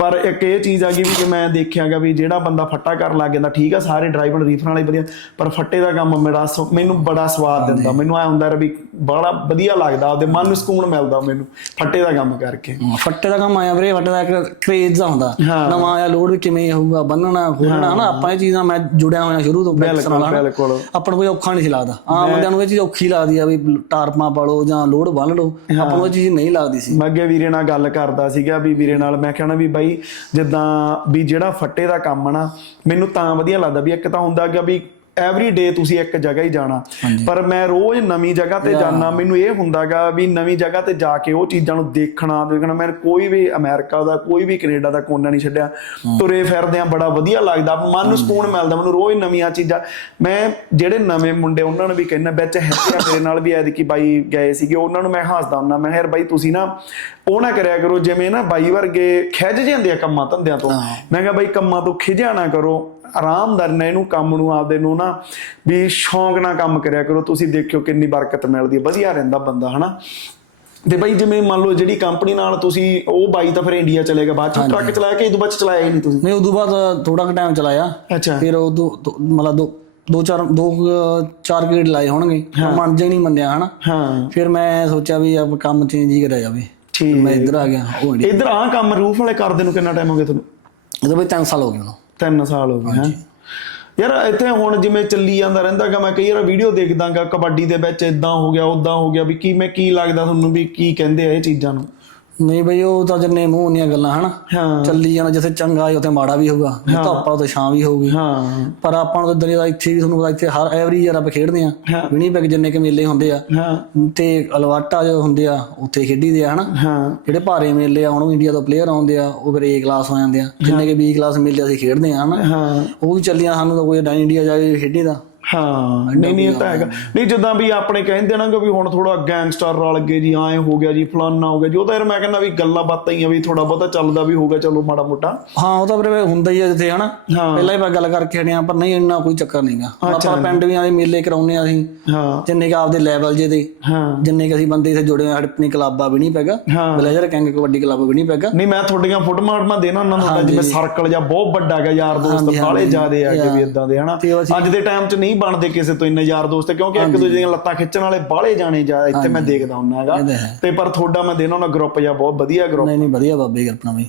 ਪਰ ਇੱਕ ਇਹ ਚੀਜ਼ ਆ ਗਈ ਵੀ ਕਿ ਮੈਂ ਦੇਖਿਆਗਾ ਵੀ ਜਿਹੜਾ ਬੰਦਾ ਫੱਟਾ ਕਰਨ ਲੱਗ ਜਾਂਦਾ ਠੀਕ ਆ ਸਾਰੇ ਡਰਾਈਵਰ ਰੀਫਰ ਵਾਲੇ ਵਧੀਆ ਪਰ ਫੱਟੇ ਦਾ ਕੰਮ ਮੇਰਾ ਮੈਨੂੰ ਬੜਾ ਸਵਾਦ ਦਿੰਦਾ। ਮੈਨੂੰ ਐ ਹੁੰਦਾ ਵੀ ਬੜਾ ਵਧੀਆ ਲੱਗਦਾ ਆਪਦੇ ਮਨ ਨੂੰ ਸਕੂਨ ਮਿਲਦਾ ਮੈਨੂੰ ਫੱਟੇ ਦਾ ਕੰਮ ਕਰਕੇ। ਫੱਟੇ ਦਾ ਕੰਮ ਆਇਆ ਵੀਰੇ ਫੱਟੇ ਦਾ ਇੱਕ ਕਰੇਜ਼ ਦਾ ਹੁੰਦਾ। ਨਵਾਂ ਆਇਆ ਲੋਡ ਵੀ ਕਿਵੇਂ ਹੋਊਗਾ ਬੰਨਣਾ ਖੋਲਣਾ ਹਨਾ ਆਪਾਂ ਇਹ ਚੀਜ਼ਾਂ ਮੈਂ ਜੁੜਿਆ ਹੋਇਆ ਸ਼ੁਰੂ ਤੋਂ ਹਨਾ। ਬਿਲਕੁਲ। ਆਪਾਂ ਨੂੰ ਕੋਈ ਔਖਾ ਨਹੀਂ ਲੱਗਦਾ। ਆਮ ਬੰਦਿਆਂ ਨੂੰ ਇਹ ਚੀਜ਼ ਔਖੀ ਲੱਗਦੀ ਆ ਵੀ ਟਾਰਪਾਂ ਪਾ ਲਓ ਜਾਂ ਲੋਡ ਬੰਨ ਲਓ ਆਪਾਂ ਨੂੰ ਇਹ ਚੀਜ਼ ਨਹੀਂ ਲੱਗਦੀ ਸੀ। ਮੈਂ ਅੱਗੇ ਵੀਰੇ ਨਾਲ ਗੱਲ ਕਰਦਾ ਸੀਗਾ ਵੀ ਵੀਰੇ ਨਾਲ ਮੈਂ ਕਹਿਣਾ ਵੀ ਬਾਈ ਜਿੱਦਾਂ ਵੀ ਜਿਹੜਾ ਫੱਟੇ ਦਾ ਕੰਮ ਆ ਨਾ, ਮੈਨੂੰ ਤਾਂ ਵਧੀਆ ਲੱਗਦਾ ਵੀ ਇੱਕ ਤਾਂ ਹੁੰਦਾ ਕਿ ਵੀ ਐਵਰੀ ਡੇ ਤੁਸੀਂ ਇੱਕ ਜਗ੍ਹਾ ਹੀ ਜਾਣਾ। ਪਰ ਮੈਂ ਰੋਜ਼ ਨਵੀਂ ਜਗ੍ਹਾ ਤੇ ਜਾਣਾ ਮੈਨੂੰ ਇਹ ਹੁੰਦਾਗਾ ਵੀ ਨਵੀਂ ਜਗ੍ਹਾ ਤੇ ਜਾ ਕੇ ਉਹ ਚੀਜ਼ਾਂ ਨੂੰ ਦੇਖਣਾ ਦੇਖਣਾ। ਮੈਂ ਕੋਈ ਵੀ ਅਮਰੀਕਾ ਦਾ ਕੋਈ ਵੀ ਕੈਨੇਡਾ ਦਾ ਕੋਨਾ ਨਹੀਂ ਛੱਡਿਆ। ਤੁਰੇ ਫਿਰਦੇ ਆ ਬੜਾ ਵਧੀਆ ਲੱਗਦਾ। ਮਨ ਨੂੰ ਸਕੂਨ ਮਿਲਦਾ ਮੈਨੂੰ ਰੋਜ਼ ਨਵੀਆਂ ਚੀਜ਼ਾਂ। ਮੈਂ ਜਿਹੜੇ ਨਵੇਂ ਮੁੰਡੇ ਉਹਨਾਂ ਨੂੰ ਵੀ ਕਹਿੰਦਾ ਵਿੱਚ ਹੈਗੇ ਆ ਮੇਰੇ ਨਾਲ ਵੀ ਐਤਕੀ ਬਾਈ ਗਏ ਸੀਗੇ। ਉਹਨਾਂ ਨੂੰ ਮੈਂ ਹੱਸਦਾ ਹੁੰਦਾ ਮੈਂ ਯਾਰ ਬਾਈ ਤੁਸੀਂ ਨਾ ਉਹ ਨਾ ਕਰਿਆ ਕਰੋ ਜਿਵੇਂ ਨਾ ਬਾਈ ਵਰਗੇ ਖਿੱਚ ਜਾਂਦੇ ਆ ਕੰਮਾਂ ਧੰਦਿਆਂ ਤੋਂ। ਮੈਂ ਕਿਹਾ ਬਾਈ ਕੰਮਾਂ ਤੋਂ ਖਿਜਿਆ ਨਾ ਕਰੋ। ਆਰਾਮਦਾਰ ਨਾਲ ਇਹਨੂੰ ਕੰਮ ਨੂੰ ਆਪਦੇ ਨੂੰ ਨਾ ਵੀ ਸ਼ੌਂਕ ਨਾਲ ਕੰਮ ਕਰਿਆ ਕਰੋ ਤੁਸੀਂ ਦੇਖਿਓ ਕਿੰਨੀ ਬਰਕਤ ਮਿਲਦੀ ਹੈ। ਵਧੀਆ ਰਹਿੰਦਾ ਬੰਦਾ ਹਨਾ? ਤੇ ਬਾਈ ਜਿਵੇਂ ਮੰਨ ਲਓ ਜਿਹੜੀ ਕੰਪਨੀ ਨਾਲ ਤੁਸੀਂ ਉਹ ਬਾਈ ਤਾਂ ਫਿਰ ਇੰਡੀਆ ਚਲੇ ਗਿਆ ਬਾਅਦ ਚ ਟਰੱਕ ਚਲਾਇਆ ਕਿ ਤੋਂ ਬਾਅਦ ਚ ਚਲਾਇਆ ਹੀ ਨਹੀਂ ਤੁਸੀਂ? ਨਹੀਂ ਉਦੋਂ ਬਾਅਦ ਥੋੜਾ ਕੁ ਟਾਈਮ ਚਲਾਇਆ। ਫਿਰ ਉਦੋਂ ਮਤਲਬ ਦੋ ਦੋ ਚਾਰ ਦੋ ਚਾਰ ਗੇੜ ਲਾਏ ਹੋਣਗੇ। ਮਨ ਜੇ ਨਹੀਂ ਮੰਨਿਆ ਹਨਾ? ਹਾਂ। ਫਿਰ ਮੈਂ ਸੋਚਿਆ ਵੀ ਆਪ ਕੰਮ ਚੇਂਜ ਹੀ ਕਰਿਆ ਜਾਵੇ। ਠੀਕ ਮੈਂ ਇੱਧਰ ਆ ਗਿਆ ਇੰਡੀਆ ਇਧਰ ਆਹ ਕੰਮ ਰੂਫ ਵਾਲੇ ਕਰਦੇ ਨੂੰ ਕਿੰਨਾ ਟਾਈਮ ਹੋ ਗਿਆ ਤੁਹਾਨੂੰ? ਇਹਦੇ ਬਈ 3 ਸਾਲ ਹੋ ਗਏ ਮੈਨੂੰ ਤਿੰਨ ਸਾਲ ਹੋ ਗਏ ਹੈ। ਯਾਰ ਇੱਥੇ ਹੁਣ ਜਿਵੇਂ ਚੱਲੀ ਜਾਂਦਾ ਰਹਿੰਦਾਗਾ ਮੈਂ ਕਈ ਵਾਰ ਵੀਡੀਓ ਦੇਖਦਾਗਾ ਕਬੱਡੀ ਦੇ ਵਿੱਚ ਇਦਾਂ ਹੋ ਗਿਆ ਉਦਾਂ ਹੋ ਗਿਆ ਵੀ ਕੀ ਮੈਂ ਕੀ ਲੱਗਦਾ ਤੁਹਾਨੂੰ ਵੀ ਕੀ ਕਹਿੰਦੇ ਆ ਇਹ ਚੀਜ਼ਾਂ ਨੂੰ। ਨਹੀਂ ਬਈ ਉਹ ਤਾਂ ਜਿੰਨੇ ਮੂੰਹ ਹੁੰਦੀਆਂ ਗੱਲਾਂ ਹਨਾ? ਹਾਂ। ਚੱਲੀ ਜਾਣਾ ਜਿੱਥੇ ਚੰਗਾ ਹੈ ਉੱਥੇ ਮਾੜਾ ਵੀ ਹੋਊਗਾ। ਜੇ ਧੁੱਪ ਆ ਉੱਥੇ ਛਾਂ ਵੀ ਹੋਊਗੀ। ਹਾਂ। ਪਰ ਆਪਾਂ ਨੂੰ ਤਾਂ ਦੁਨੀਆ ਦਾ ਇੱਥੇ ਵੀ ਤੁਹਾਨੂੰ ਪਤਾ ਇੱਥੇ ਹਰ ਐਵਰੀ ਈਅਰ ਆਪਾਂ ਖੇਡਦੇ ਆ। ਵਿਨੀਪੈਗ ਜਿੰਨੇ ਕਿ ਮੇਲੇ ਹੁੰਦੇ ਆ। ਹਾਂ। ਤੇ ਅਲਵਾਟਾ ਜੋ ਹੁੰਦੇ ਆ ਉੱਥੇ ਖੇਡੀਦੇ ਆ ਹਨਾ? ਹਾਂ। ਜਿਹੜੇ ਭਾਰੇ ਮੇਲੇ ਆ ਹੁਣ ਇੰਡੀਆ ਤੋਂ ਪਲੇਅਰ ਆਉਂਦੇ ਆ ਉਹ ਫਿਰ ਏ ਕਲਾਸ ਹੋ ਜਾਂਦੇ ਆ। ਜਿੰਨੇ ਕਿ ਬੀ ਕਲਾਸ ਮੇਲੇ ਅਸੀਂ ਖੇਡਦੇ ਆ ਹਨਾ? ਹਾਂ। ਉਹ ਵੀ ਚੱਲੀਆਂ ਸਾਨੂੰ ਤਾਂ ਕੋਈ ਡਾਈ ਇੰਡੀਆ ਜਾਵੇ ਖੇਡੀ ਦਾ। ਹਾਂ ਨਹੀਂ ਨਹੀਂ ਇਹ ਤਾਂ ਹੈਗਾ। ਨਹੀਂ ਜਿੱਦਾਂ ਵੀ ਆਪਣੇ ਕਹਿੰਦੇ ਨਾ ਕਿ ਵੀ ਹੁਣ ਥੋੜਾ ਗੈਂਗਸਟਰ ਰਲ ਗਏ ਜੀ ਐਂ ਹੋ ਗਿਆ ਜੀ ਫਲਾਨਾ ਹੋ ਗਿਆ ਜੀ ਉਹ ਤਾਂ ਯਾਰ ਮੈਂ ਕਹਿੰਦਾ ਵੀ ਗੱਲਾਂ ਬਾਤਾਂ ਹੀ ਆ ਵੀ ਥੋੜਾ ਬਹੁਤਾ ਚੱਲਦਾ ਵੀ ਹੋਊਗਾ ਚਲੋ ਮਾੜਾ ਮੋਟਾ। ਹਾਂ ਉਹ ਤਾਂ ਵੀਰੇ ਹੁੰਦਾ ਹੀ ਆ ਜਿੱਥੇ ਹਨਾ? ਪਹਿਲਾਂ ਹੀ ਆਪਾਂ ਗੱਲ ਕਰਕੇ ਹਟਿਆ ਪਰ ਨਹੀਂ ਇੰਨਾ ਕੋਈ ਚੱਕਰ ਨਹੀਂਗਾ ਆਪਾਂ ਪਿੰਡ ਵੀ ਆਲੇ ਮੇਲੇ ਕਰਾਉਨੇ ਆ ਅਸੀਂ। ਹਾਂ। ਜਿੰਨੇ ਕਿ ਆਪਦੇ ਲੈਵਲ ਜੇ ਦੇ। ਹਾਂ। ਜਿੰਨੇ ਕਿ ਅਸੀਂ ਬੰਦੇ ਇੱਥੇ ਜੁੜੇ ਆ ਆਪਣੀ ਕਲੱਬ ਆ ਵੀ ਨਹੀਂ ਪੈਗਾ ਬਲੇਜ਼ਰ ਕਿੰਗ ਕਬੱਡੀ ਕਲੱਬ ਵੀ ਨਹੀਂ ਪੈਗਾ ਨਹੀਂ ਮੈਂ ਤੁਹਾਡੀਆਂ ਫੋਟੋਆਂ ਆਟਮਾਂ ਦੇਣਾ ਉਹਨਾਂ ਨੂੰ ਜਿਵੇਂ ਸਰਕਲ ਜਾਂ ਬਹੁਤ ਵੱਡਾ ਹੈਗਾ ਯਾਰ ਦੋਸਤ ਬਾਲੇ ਜ਼ਿਆਦੇ ਆ ਕਿ ਵੀ ਇਦਾਂ ਦੇ ਹਨਾ? ਅੱਜ ਦੇ ਟਾਈਮ 'ਚ ਨਹੀਂ ਬਣਦੇ ਕਿਸੇ ਤੋਂ ਇੰਨੇ ਯਾਰ ਦੋਸਤ ਕਿਉਂਕਿ ਇੱਕ ਦੂਜੇ ਦੀਆਂ ਲੱਤਾਂ ਖਿੱਚਣ ਵਾਲੇ ਬਾਲੇ ਜਾਣੇ ਜਾ ਇੱਥੇ ਮੈਂ ਦੇਖਦਾ ਹੁੰਦਾ ਹੈਗਾ। ਤਾਂ ਪਰ ਤੁਹਾਡਾ ਮੈਂ ਦੇਣਾ ਉਹਨਾਂ ਗਰੁੱਪ ਜਾਂ ਬਹੁਤ ਵਧੀਆ ਗਰੁੱਪ ਨਹੀਂ ਨਹੀਂ ਵਧੀਆ ਬਾਬੇ ਕਿਰਪਨਾ ਬਈ।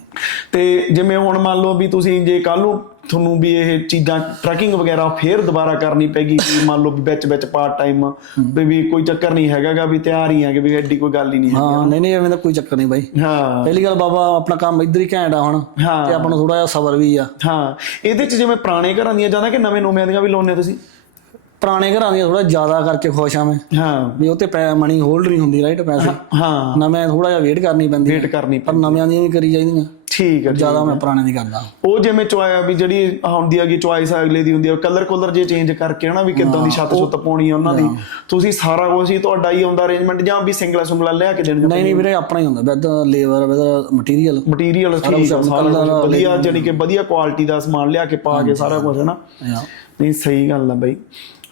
ਤੇ ਜਿਵੇਂ ਹੁਣ ਮੰਨ ਲਓ ਵੀ ਤੁਸੀਂ ਜੇ ਕੱਲ ਨੂੰ ਤੁਹਾਨੂੰ ਵੀ ਇਹ ਚੀਜ਼ਾਂ ਟਰੈਕਿੰਗ ਵਗੈਰਾ ਫੇਰ ਦੁਬਾਰਾ ਕਰਨੀ ਪੈਗੀ ਕਿ ਮੰਨ ਲਓ ਵੀ ਵਿੱਚ ਵਿੱਚ ਪਾਰਟ ਟਾਈਮ ਵੀ ਵੀ ਕੋਈ ਚੱਕਰ ਨਹੀਂ ਹੈਗਾਗਾ ਵੀ ਤਿਆਰ ਹੀ ਆ ਕਿ ਵੀ ਐਡੀ ਕੋਈ ਗੱਲ ਹੀ ਨਹੀਂ ਹੈ ਹਾਂ ਨਹੀਂ ਨਹੀਂ ਐਵੇਂ ਦਾ ਕੋਈ ਚੱਕਰ ਨਹੀਂ ਬਾਈ। ਹਾਂ। ਪਹਿਲੀ ਗੱਲ ਬਾਬਾ ਆਪਣਾ ਕੰਮ ਇੱਧਰ ਹੀ ਘੈਂਟ ਆ ਹੁਣ। ਤੇ ਆਪਾਂ ਨੂੰ ਥੋੜਾ ਜਿਹਾ ਸਬਰ ਵੀ ਆ। ਹਾਂ। ਇਹਦੇ ਚ ਜਿਵੇਂ ਪੁਰਾਣੇ ਘਰਾਂ ਦੀਆਂ ਜਾਂਦਾ ਕਿ ਨਵੇਂ ਨੋਮਿਆਂ ਦੀਆਂ ਵੀ ਲਾਉਂਦੇ ਤੁਸੀਂ? ਪੁਰਾਣੇ ਘਰਾਂ ਦੀਆਂ ਥੋੜਾ ਜ਼ਿਆਦਾ ਕਰਕੇ ਖੁਸ਼ ਆ ਮੈਂ। ਹਾਂ। ਵੀ ਉਹ ਤੇ ਪੈ ਮਨੀ ਹੋਲਡ ਨਹੀਂ ਹੁੰਦੀ ਰਾਈਟ ਪੈਸੇ। ਹਾਂ ਨਵੇਂ ਥੋੜਾ ਜਿਹਾ ਵੇਟ ਕਰਨੀ ਪੈਂਦੀ ਵੇਟ ਕਰਨੀ ਪਰ ਨਵਿਆਂ ਦੀਆਂ ਵੀ ਕਰੀ ਜਾਂਦੀਆਂ ਠੀਕ ਹੈ ਜ਼ਿਆਦਾ ਮੈਂ ਪੁਰਾਣੇ ਦੀ ਕਰਦਾ ਉਹ ਜਿਵੇਂ ਚੁਆਇਆ ਵੀ ਜਿਹੜੀ ਹੁੰਦੀ ਹੈਗੀ ਚੁਆਇਸ ਅਗਲੇ ਦੀ ਹੁੰਦੀ ਹੈ ਕਲਰ ਕਲਰ ਜੇ ਚੇਂਜ ਕਰਕੇ ਹਨਾ ਵੀ ਕਿੱਦਾਂ ਦੀ ਛੱਤ ਛੁੱਤ ਪਾਉਣੀ ਆ ਉਹਨਾਂ ਦੀ। ਤੁਸੀਂ ਸਾਰਾ ਕੁਝ ਹੀ ਤੁਹਾਡਾ ਹੀ ਆਉਂਦਾ ਅਰੇਂਜਮੈਂਟ ਜਾਂ ਵੀ ਸਿੰਗਲਾ ਸਿੰਗਲਾ ਲਿਆ ਕੇ ਦੇਣਗੇ ਨਹੀਂ ਨਹੀਂ ਵੀਰੇ ਆਪਣਾ ਹੀ ਹੁੰਦਾ। With labour with material material ਠੀਕ ਆ ਸਾਰਾ ਵਧੀਆ ਜਾਨੀ ਕਿ ਵਧੀਆ ਕੁਆਲਿਟੀ ਦਾ ਸਮਾਨ ਲਿਆ ਕੇ ਪਾ ਕੇ ਸਾਰਾ ਕੁਝ ਹਨਾ? ਨਹੀਂ ਸਹੀ ਗੱਲ ਆ ਬਾਈ।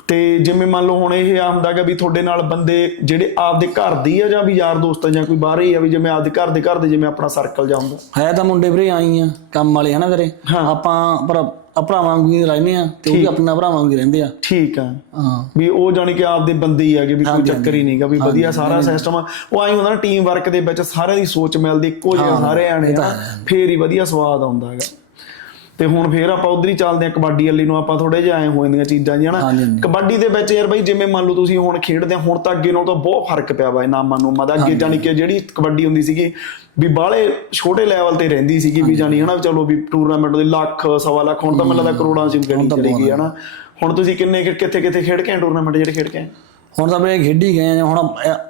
ਤੇ ਜਿਵੇਂ ਮੰਨ ਲਓ ਹੁਣ ਇਹ ਆ ਹੁੰਦਾਗਾ ਵੀ ਤੁਹਾਡੇ ਨਾਲ ਬੰਦੇ ਜਿਹੜੇ ਆਪਦੇ ਘਰ ਦੀ ਆ ਜਾਂ ਵੀ ਯਾਰ ਦੋਸਤ ਆ ਜਾਂ ਕੋਈ ਬਾਹਰ ਹੀ ਆ ਵੀ ਜਿਵੇਂ ਆਪਦੇ ਘਰ ਦੇ ਘਰ ਦੇ ਜਿਵੇਂ ਆਪਣਾ ਸਰਕਲ ਜਾ ਹੁੰਦਾ। ਹੈ ਤਾਂ ਮੁੰਡੇ ਵੀਰੇ ਆਈ ਆ ਕੰਮ ਵਾਲੇ ਹਨਾ ਵੀਰੇ। ਆਪਾਂ ਭਰਾਵਾਂ ਵਾਂਗੂ ਹੀ ਰਹਿੰਦੇ ਆ ਤੇ ਉਹ ਵੀ ਆਪਣਾ ਭਰਾਵਾਂ ਵਾਂਗੂ ਹੀ ਰਹਿੰਦੇ ਆ। ਠੀਕ ਆ। ਹਾਂ। ਵੀ ਉਹ ਜਾਣੀ ਕਿ ਆਪਦੇ ਬੰਦੇ ਹੀ ਹੈਗੇ ਵੀ ਕੋਈ ਚੱਕਰ ਹੀ ਨਹੀਂਗਾ ਵੀ ਵਧੀਆ ਸਾਰਾ ਸਿਸਟਮ ਆ। ਉਹ ਆਈ ਹੁੰਦਾ ਨਾ ਟੀਮ ਵਰਕ ਦੇ ਵਿੱਚ ਸਾਰਿਆਂ ਦੀ ਸੋਚ ਮਿਲਦੀ ਇੱਕੋ ਜਿਹੇ ਸਾਰੇ ਆਣੇ ਆ ਫੇਰ ਹੀ ਵਧੀਆ ਸਵਾਦ ਆਉਂਦਾ ਹੈਗਾ। ਤੇ ਹੁਣ ਫੇਰ ਆਪਾਂ ਉਧਰ ਹੀ ਚੱਲਦੇ ਆ ਕਬੱਡੀ ਵਾਲੀ ਨੂੰ ਆਪਾਂ ਥੋੜੇ ਜਿਹਾ ਐ ਹੋ ਜਾਂਦੀਆਂ ਚੀਜ਼ਾਂ ਜੀ ਹਨਾ। ਕਬੱਡੀ ਦੇ ਵਿੱਚ ਯਾਰ ਬਾਈ ਜਿਵੇਂ ਮੰਨ ਲਓ ਤੁਸੀਂ ਹੁਣ ਖੇਡਦੇ ਆ ਹੁਣ ਤਾਂ ਅੱਗੇ ਨਾਲੋਂ ਤਾਂ ਬਹੁਤ ਫ਼ਰਕ ਪਿਆ ਵਾ ਨਾਮਾਂ ਨੂੰ। ਦਾ ਅੱਗੇ ਜਾਣੀ ਕਿ ਜਿਹੜੀ ਕਬੱਡੀ ਹੁੰਦੀ ਸੀਗੀ ਵੀ ਬਾਹਲੇ ਛੋਟੇ ਲੈਵਲ ਤੇ ਰਹਿੰਦੀ ਸੀਗੀ ਵੀ ਜਾਣੀ ਹਨਾ ਚਲੋ ਵੀ ਟੂਰਨਾਮੈਂਟ ਦੇ ਲੱਖ ਸਵਾ ਲੱਖ ਹੁਣ ਤਾਂ ਮੈਨੂੰ ਲੱਗਦਾ ਕਰੋੜਾਂ ਚ ਗਣੀ ਚਲੀ ਗਈ ਹਨਾ ਹੁਣ ਤੁਸੀਂ ਕਿੰਨੇ ਕਿੱਥੇ ਕਿੱਥੇ ਖੇਡ ਕੇ ਟੂਰਨਾਮੈਂਟ ਜਿਹੜੇ ਖੇਡ ਕੇ? ਹੁਣ ਤਾਂ ਵੀਰੇ ਖੇਡੀ ਗਏ ਆ ਹੁਣ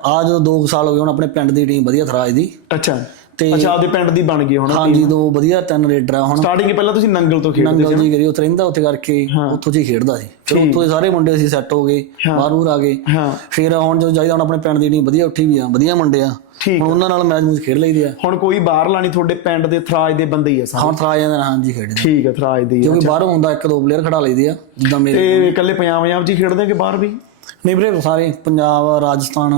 ਆ ਜਦੋਂ 2 ਸਾਲ ਹੋ ਗਏ ਹੁਣ ਆਪਣੇ ਪਿੰਡ ਦੀ ਟੀਮ ਵਧੀਆ ਥਰਾਜ ਦੀ। ਅੱਛਾ। ਤੇ- ਅੱਛਾ ਆਪਦੇ ਪਿੰਡ ਦੀ ਬਣ ਗਈ ਹੁਣ ਹਾਂਜੀ ਦੋ ਵਧੀਆ ਤਿੰਨ ਰੇਡਰ ਆ ਹੁਣ। ਸਟਾਰਟਿੰਗ ਪਹਿਲਾਂ ਤੁਸੀਂ ਨੰਗਲ ਤੋਂ ਖੇਡਦੇ ਨੰਗਲ ਜੀ ਕਰੀ ਉੱਥੇ ਰਹਿੰਦਾ ਉੱਥੇ ਕਰਕੇ ਉੱਥੋਂ ਜੀ ਖੇਡਦਾ ਸੀ। ਫਿਰ ਉੱਥੋਂ ਦੇ ਸਾਰੇ ਮੁੰਡੇ ਅਸੀਂ ਸੈੱਟ ਹੋ ਗਏ ਬਾਹਰ ਬੂਰ ਆ ਗਏ। ਹਾਂ। ਫਿਰ ਹੁਣ ਜਦੋਂ ਜਾਈਦਾ ਹੁਣ ਆਪਣੇ ਪਿੰਡ ਦੀ ਟੀਮ ਵਧੀਆ ਉੱਠੀ ਵੀ ਆ ਵਧੀਆ ਮੁੰਡੇ ਆ। ਹੁਣ ਉਹਨਾਂ ਨਾਲ ਮੈਚ ਮੂਚ ਖੇਡ ਲਈਦੇ ਆ। ਹੁਣ ਕੋਈ ਬਾਹਰ ਲਾਣੀ ਤੁਹਾਡੇ ਪਿੰਡ ਦੇ ਥਰਾਜ ਦੇ ਬੰਦੇ ਹੀ ਆ ਸਾਰੇ। ਹੁਣ ਥਰਾਜ ਜਾਂਦੇ ਨੇ ਹਾਂਜੀ ਖੇਡਦੇ ਠੀਕ ਹੈ ਥਰਾਜ ਦੇ ਹੀ ਆ। ਕਿਉਂਕਿ ਬਾਹਰੋਂ ਹੁੰਦਾ ਇੱਕ ਦੋ ਪਲੇਅਰ ਖੜਾ ਲਈਦੇ ਆ ਜਿੱਦਾਂ ਮੇਰੇ ਤੇ ਇਕੱਲੇ ਪੰਜਾਬ ਪੰਜਾਬ ਚ ਹੀ ਖੇਡਦੇ ਕਿ ਬਾਹਰ ਵੀ? ਨਹੀਂ ਵੀਰੇ ਸਾਰੇ ਪੰਜਾਬ ਰਾਜਸਥਾਨ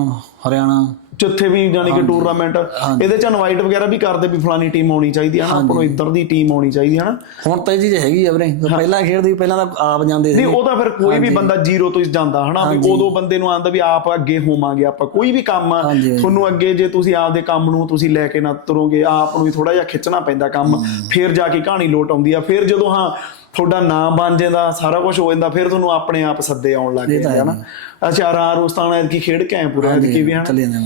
ਹਰਿਆਣਾ ਜਿੱਥੇ ਵੀ ਜਾਣੀ ਕਿ ਟੂਰਨਾਮੈਂਟ ਇਹਦੇ ਚ ਇਨਵਾਈਟ ਵਗੈਰਾ ਵੀ ਕਰਦੇ ਵੀ ਫਲਾਨੀ ਟੀਮ ਆਉਣੀ ਚਾਹੀਦੀ ਹੈ ਨਾ ਆਪਾਂ ਨੂੰ ਇੱਧਰ ਦੀ ਟੀਮ ਆਉਣੀ ਚਾਹੀਦੀ ਹੈ ਨਾ। ਹੁਣ ਤਾਂ ਇਹ ਚੀਜ਼ ਹੈਗੀ ਆ ਵੀਰੇ। ਪਹਿਲਾਂ ਖੇਡਦੀ ਪਹਿਲਾਂ ਤਾਂ ਆਪ ਜਾਂਦੇ ਸੀ ਨਹੀਂ ਉਹ ਤਾਂ ਫਿਰ ਕੋਈ ਵੀ ਬੰਦਾ ਜ਼ੀਰੋ ਤੋਂ ਹੀ ਜਾਂਦਾ ਹਨਾ ਵੀ ਉਦੋਂ ਬੰਦੇ ਨੂੰ ਆਂਦਾ ਵੀ ਆਪ ਅੱਗੇ ਹੋਵਾਂਗੇ ਆਪਾਂ ਕੋਈ ਵੀ ਕੰਮ ਆ। ਤੁਹਾਨੂੰ ਅੱਗੇ ਜੇ ਤੁਸੀਂ ਆਪਦੇ ਕੰਮ ਨੂੰ ਤੁਸੀਂ ਲੈ ਕੇ ਨਾ ਤੁਰੋਗੇ ਆਪ ਨੂੰ ਵੀ ਥੋੜਾ ਜਿਹਾ ਖਿੱਚਣਾ ਪੈਂਦਾ ਕੰਮ ਫਿਰ ਜਾ ਕੇ ਕਹਾਣੀ ਲੋਟ ਆਉਂਦੀ ਆ। ਫਿਰ ਜਦੋਂ ਹਾਂ ਤੁਹਾਡਾ ਨਾਮ ਬਣ ਜਾਂਦਾ ਸਾਰਾ ਕੁਝ ਹੋ ਜਾਂਦਾ ਫਿਰ ਤੁਹਾਨੂੰ ਆਪਣੇ ਆਪ ਸੱਦੇ ਆਉਣ ਲੱਗ ਜਾਂਦੇ ਹਨਾ ਅੱਛਾ ਰਾ ਰੋਸਤਾਨ ਐਤਕੀ ਖੇਡ ਕੇ ਆਏ ਪੂਰਾ ਐਤਕੀ ਵੀ ਹਨਾ ਚੱਲੀ ਜਾਂਦੇ